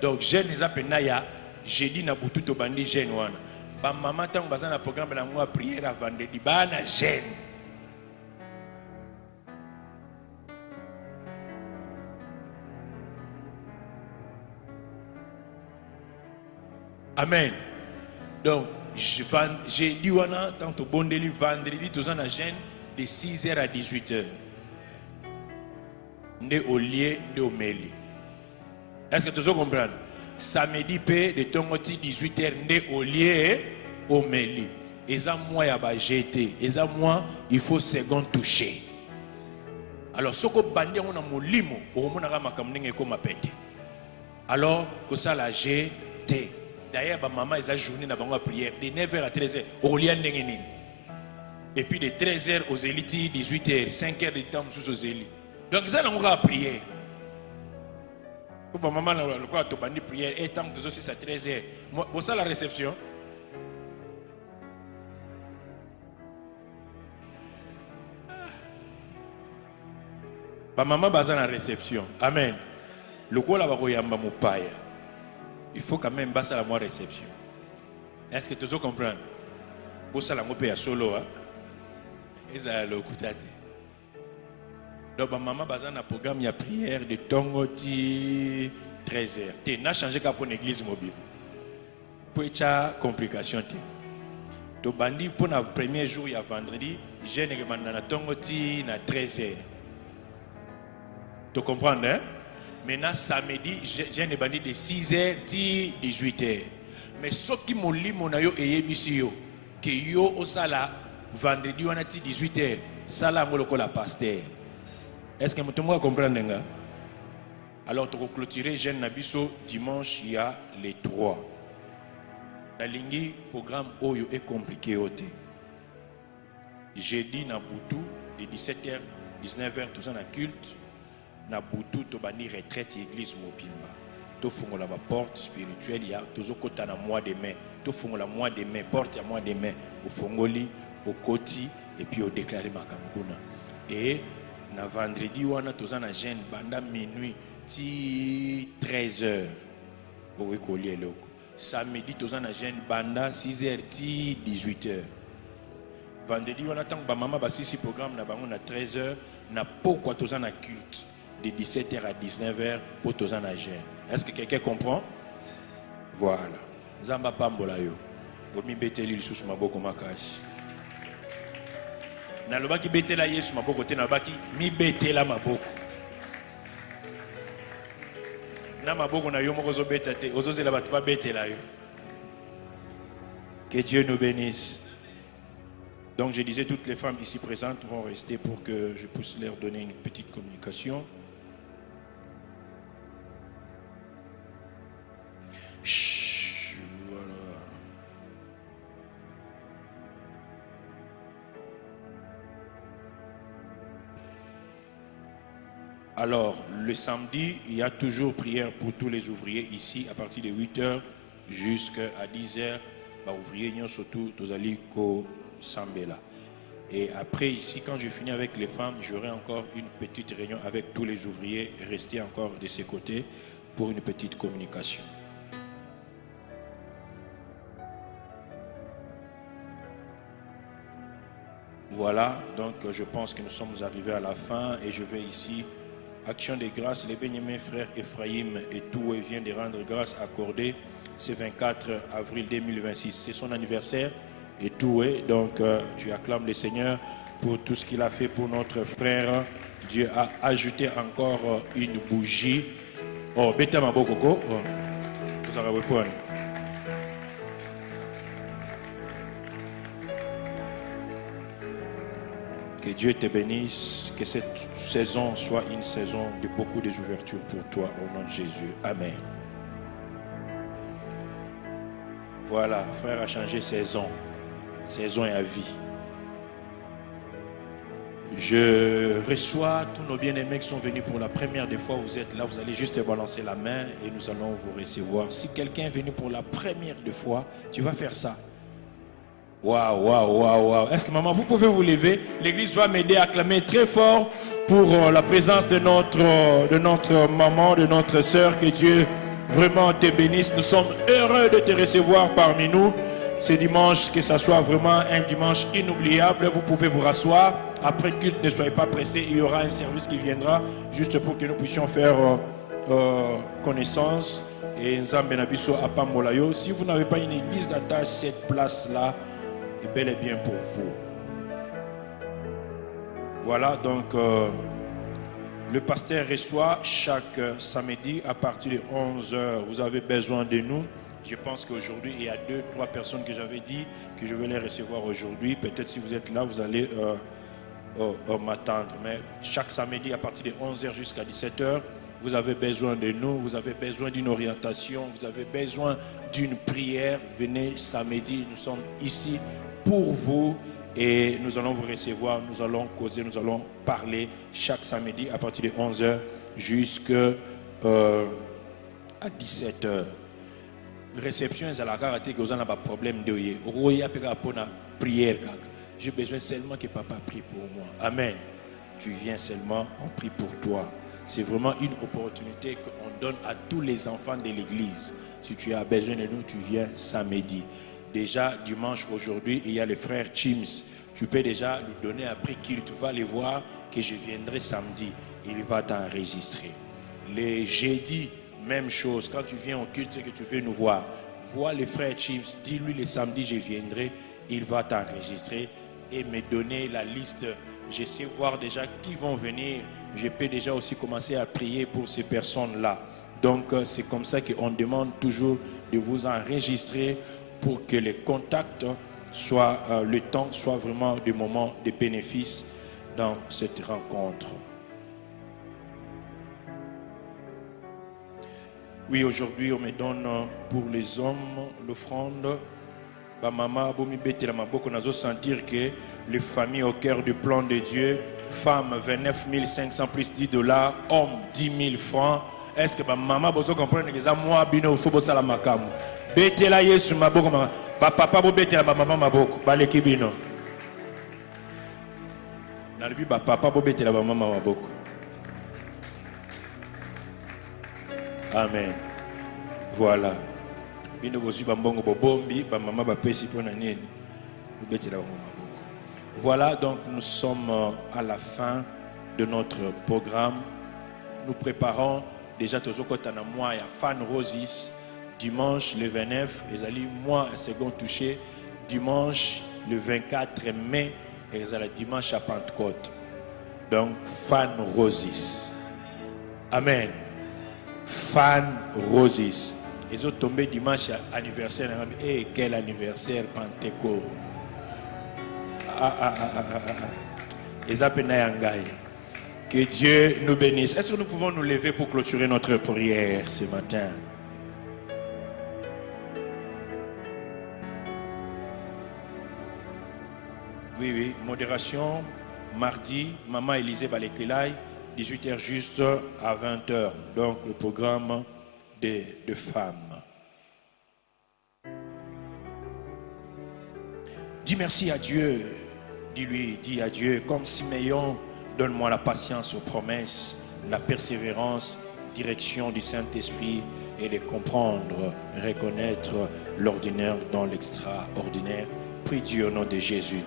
Donc jeune eza penaya jeudi na butu to bandi jeune wana. Ba maman tant baza na programme na moi prière à vendredi ba na jeune. Amen. Donc j'ai dit wana tant to bondeli vendredi tous en jeune de 6h à 18h. Né au lieu de au meli. Est-ce que tu comprends? Samedi P de tongoti 18h né au lieu au meli. Et ça moi ya ba jeté. Et ça moi il faut second toucher. Alors soko bandi on a molimo o mona ka makamninge ko mapete. Alors que ça la jeté. D'ailleurs ba maman esa journée na bango prière de 9h à 13h au lieu ndengeni. Et puis de 13h aux élites 18h 5h de temps sous aux élites. Donc ça on va prier. Pour maman le quoi to bandi prière et tant que c'est à 13h. Bon ça la réception. Ba maman baza la réception. Amen. Le quoi là va koyamba mopaya. Il faut quand même basa la moi réception. Est-ce que tu comprends? Bon ça la mopaya solo hein. Eza le kutate. Donc maman baza na programme ya prière de tongoti 13h. Tu n'a changé qu'à pour l'église mobile. Pour être complication te. To bandi pour le premier jour ya vendredi, je ne demande na tongoti na 13h. Tu comprends hein? Maintenant samedi, je ne bandi de 6h à 18h. Mais ce qui m'a dit mon ayo eyebisi yo que yo osala vendredi on a 18h, sala ngoloko la pasteur. Est-ce que tout le monde comprend? Alors, tu vas clôturer Jeune Nabiso dimanche, il y a les 3. La ligne programme Oyo est compliqué. Jeudi, na Boutou, de 17h, 19h, tout ça, na culte. Na Boutou, tu vas venir retraite église mobile. Tu fais la porte spirituelle, il y a toujours côté na mois de mai. Tu fais la mois de mai, porte à mois de mai. Au Fongoli, au Koti, et puis au déclaré Makamukuna. Et na vendredi wana tozana jeune banda minuit ti 13h au écolier loko. Samedi tozana jeune banda 6h ti 18h. Vendredi wana tant ba maman ba sisi programme na bango na 13h na pourquoi tozana culte de 17h à 19h pour tozana jeune. Est-ce que quelqu'un comprend? Voilà. Zamba pambola yo. Omi beteli lisusu maboko makashi. Na lobaki betela Yesu maboko te na lobaki mi betela maboko. Na maboko na yo moko zo beta te, ozozela batu ba betela yo. Que Dieu nous bénisse. Donc je disais toutes les femmes ici présentes vont rester pour que je puisse leur donner une petite communication. Alors, le samedi, il y a toujours prière pour tous les ouvriers ici, à partir de 8h jusqu'à 10h. Les ouvriers, surtout, Tozaliko Sambela. Et après, ici, quand je finis avec les femmes, j'aurai encore une petite réunion avec tous les ouvriers. Restez encore de ces côtés pour une petite communication. Voilà, donc je pense que nous sommes arrivés à la fin et je vais ici... Action de grâce, les bénémoines frères Ephraïm et tout vient de rendre grâce accordée ce 24 avril 2026. C'est son anniversaire et tout donc tu acclames le Seigneur pour tout ce qu'il a fait pour notre frère. Dieu a ajouté encore une bougie. Oh, bêta ma bokoko. Vous avez point. Que Dieu te bénisse, que cette saison soit une saison de beaucoup d'ouvertures pour toi au nom de Jésus. Amen. Voilà, frère a changé saison et à vie. Je reçois tous nos bien-aimés qui sont venus pour la première des fois. Vous êtes là, vous allez juste balancer la main et nous allons vous recevoir. Si quelqu'un est venu pour la première des fois, tu vas faire ça. Waouh, waouh, waouh, waouh. Est-ce que maman, vous pouvez vous lever? L'église va m'aider à acclamer très fort pour la présence de notre maman, de notre sœur. Que Dieu vraiment te bénisse. Nous sommes heureux de te recevoir parmi nous. Ce dimanche, que ça soit vraiment un dimanche inoubliable. Vous pouvez vous rasseoir. Après le culte, ne soyez pas pressés. Il y aura un service qui viendra juste pour que nous puissions faire connaissance. Et Nzambe Nabiso Apambolayo. Si vous n'avez pas une église d'attache, cette place-là est bel et bien pour vous. Voilà, donc le pasteur reçoit chaque samedi à partir de 11h. Vous avez besoin de nous. Je pense qu'aujourd'hui, il y a 2-3 personnes que j'avais dit que je vais les recevoir aujourd'hui. Peut-être si vous êtes là, vous allez m'attendre. Mais chaque samedi à partir de 11h jusqu'à 17h, vous avez besoin de nous, vous avez besoin d'une orientation, vous avez besoin d'une prière. Venez samedi, nous sommes ici pour vous et nous allons vous recevoir, nous allons causer, nous allons parler chaque samedi à partir de 11h jusqu'à 17h. Réception, c'est la rareté que vous avez un problème de prière. J'ai besoin seulement que papa prie pour moi. Amen. Tu viens seulement, on prie pour toi. C'est vraiment une opportunité qu'on donne à tous les enfants de l'église. Si tu as besoin de nous, tu viens samedi. Déjà, dimanche, aujourd'hui, il y a le frère Chims. Tu peux déjà lui donner après qu'il tu vas les voir que je viendrai samedi. Il va t'enregistrer. Les jeudis, même chose. Quand tu viens au culte et que tu veux nous voir, vois le frère Chims. Dis-lui le samedi, je viendrai. Il va t'enregistrer et me donner la liste. Je sais voir déjà qui vont venir. Je peux déjà aussi commencer à prier pour ces personnes-là. Donc, c'est comme ça qu'on demande toujours de vous enregistrer pour que les contacts soient, le temps soit vraiment des moments de bénéfice dans cette rencontre. Oui, aujourd'hui, on me donne pour les hommes l'offrande. Maman, on a sentir que les familles au cœur du plan de Dieu, femmes 29 500 plus $10, hommes 10 000 francs. Est-ce que maman vous comprenez que ça moi bino faut bosser la makamu. Betela Yesu maboko mama. Papa bo betela maman maboko. Baleki bino. Na libi papa bo betela maman maboko. Amen. Voilà. Bino bosi bambongo bobombi ba maman ba pesi pona nini. Betela maman maboko. Voilà, donc nous sommes à la fin de notre programme. Nous préparons déjà tous au mois il y a Fan Rosis dimanche le 29 et ali mois un second touché dimanche le 24 mai et le dimanche à Pentecôte. Donc Fan Rosis. Amen. Fan Rosis. Ils ont tombé dimanche anniversaire et quel anniversaire Pentecôte. Ils appellent Yangai. Que Dieu nous bénisse. Est-ce que nous pouvons nous lever pour clôturer notre prière ce matin? Oui, oui. Modération, mardi, Maman Élisée Balekelai, 18h juste à 20h. Donc le programme de femmes. Dis merci à Dieu. Dis à Dieu, comme Siméon, donne-moi la patience aux promesses, la persévérance, direction du Saint-Esprit et de comprendre, reconnaître l'ordinaire dans l'extraordinaire. Prie Dieu au nom de Jésus.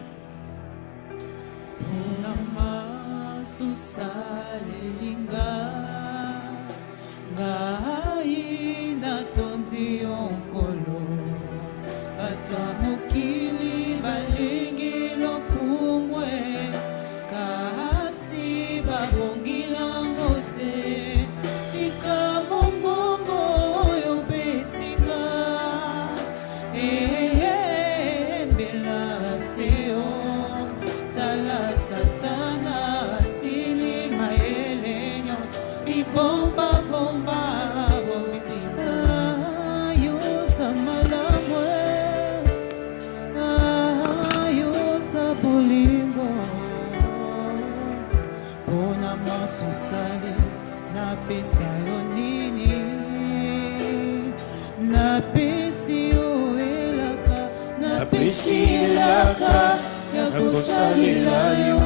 esilaka ya kosalela yo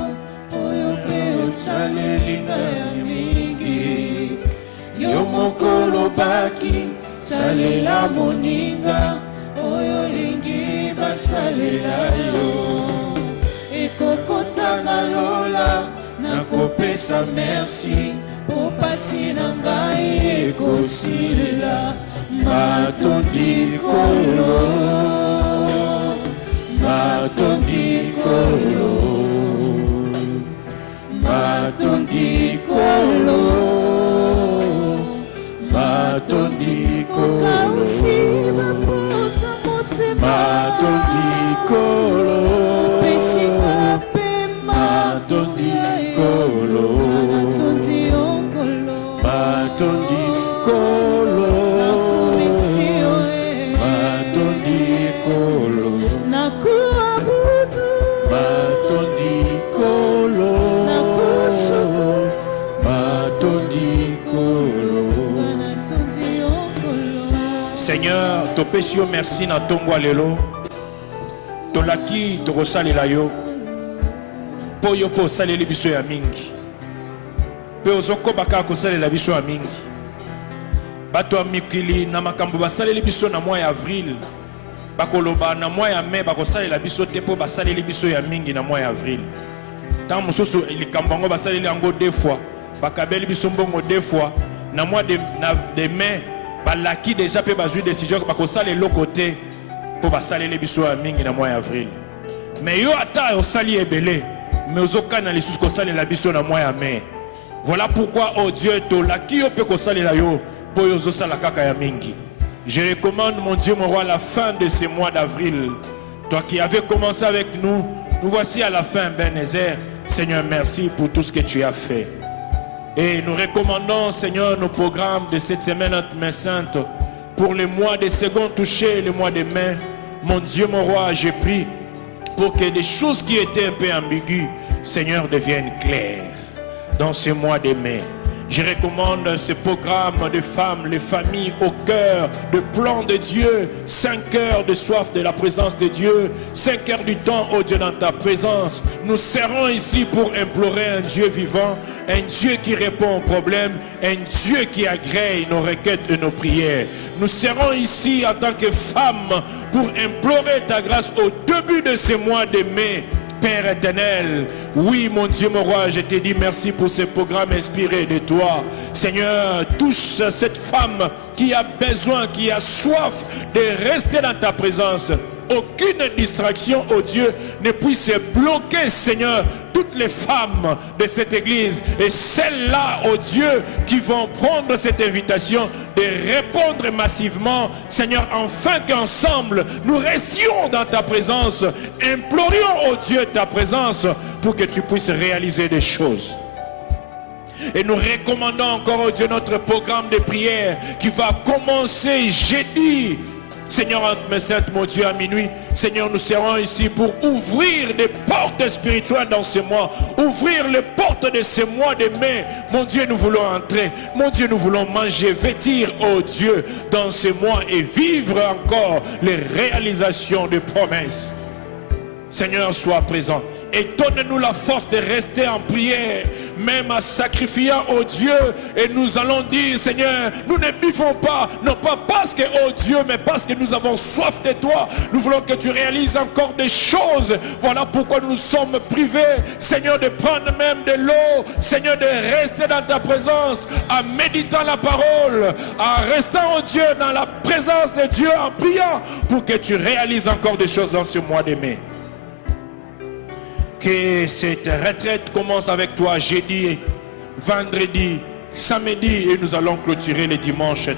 oyo mpe osalelinga ya mingi yo moko lobaki salela moninga oyo olingi basalela yo ekokota na lola nakopesa merci po pasi na ngai ekosila matondi kolo matondi kolo matondi kolo matondi kolo matondi kolo matondi kolo matondi kolo matondi kolo matondi kolo matondi kolo. Seigneur, topesi yo merci na tongo lelo. Tolaki tokosalela yo. Po yo po saleli biso ya mingi. Pe ozoko baka kosalela biso ya mingi. Bato amikili na makambo basaleli biso na mois ya avril. Bakoloba na mois ya mai bakosalela biso te po basaleli biso ya mingi na mois ya avril. Tant mosusu likambango basaleli yango 2 fois. Bakabeli biso mbongo 2 fois. Na mois de mai balaki déjà pe bazui décision que bakosala le côté pour basaleli biso ya mingi na mois ya avril. Mais yo ata osali ebele mais ozokana lisusu kosalela biso na mois ya mai. Voilà pourquoi oh Dieu tolaki yo pe kosalela yo po yo zosala kaka ya mingi. Je recommande mon Dieu mon roi à la fin de ce mois d'avril. Toi qui avais commencé avec nous, nous voici à la fin, Ebenezer. Seigneur, merci pour tout ce que tu as fait. Et nous recommandons, Seigneur, nos programmes de cette semaine entre mains saintes pour les mois de second touché, les mois de mai. Mon Dieu, mon roi, je prie pour que des choses qui étaient un peu ambiguës, Seigneur, deviennent claires dans ce mois de mai. Je recommande ce programme de femmes, les familles au cœur de plan de Dieu, 5 heures de soif de la présence de Dieu, 5 heures du temps, oh Dieu, dans ta présence. Nous serons ici pour implorer un Dieu vivant, un Dieu qui répond aux problèmes, un Dieu qui agrée nos requêtes et nos prières. Nous serons ici en tant que femmes pour implorer ta grâce au début de ce mois de mai. Père éternel, oui mon Dieu, mon roi, je te dis merci pour ce programme inspiré de toi. Seigneur, touche cette femme qui a besoin, qui a soif de rester dans ta présence. Aucune distraction, oh Dieu, ne puisse bloquer, Seigneur, toutes les femmes de cette église et celles-là, oh Dieu, qui vont prendre cette invitation de répondre massivement, Seigneur, afin qu'ensemble nous restions dans ta présence, implorions, oh Dieu, ta présence pour que tu puisses réaliser des choses. Et nous recommandons encore, oh Dieu, notre programme de prière qui va commencer jeudi. Seigneur, entre mes saintes, mon Dieu, à minuit, Seigneur, nous serons ici pour ouvrir des portes spirituelles dans ce mois, ouvrir les portes de ce mois de mai. Mon Dieu, nous voulons entrer, mon Dieu, nous voulons manger, vêtir, oh Dieu, dans ce mois et vivre encore les réalisations de promesses. Seigneur, sois présent et donne-nous la force de rester en prière, même en sacrifiant au Dieu. Et nous allons dire, Seigneur, nous ne vivons pas, non pas parce que, oh Dieu, mais parce que nous avons soif de toi. Nous voulons que tu réalises encore des choses. Voilà pourquoi nous sommes privés, Seigneur, de prendre même de l'eau, Seigneur, de rester dans ta présence, en méditant la parole, en restant, oh Dieu, dans la présence de Dieu, en priant pour que tu réalises encore des choses dans ce mois de mai. Que cette retraite commence avec toi jeudi, vendredi, samedi et nous allons clôturer le dimanche.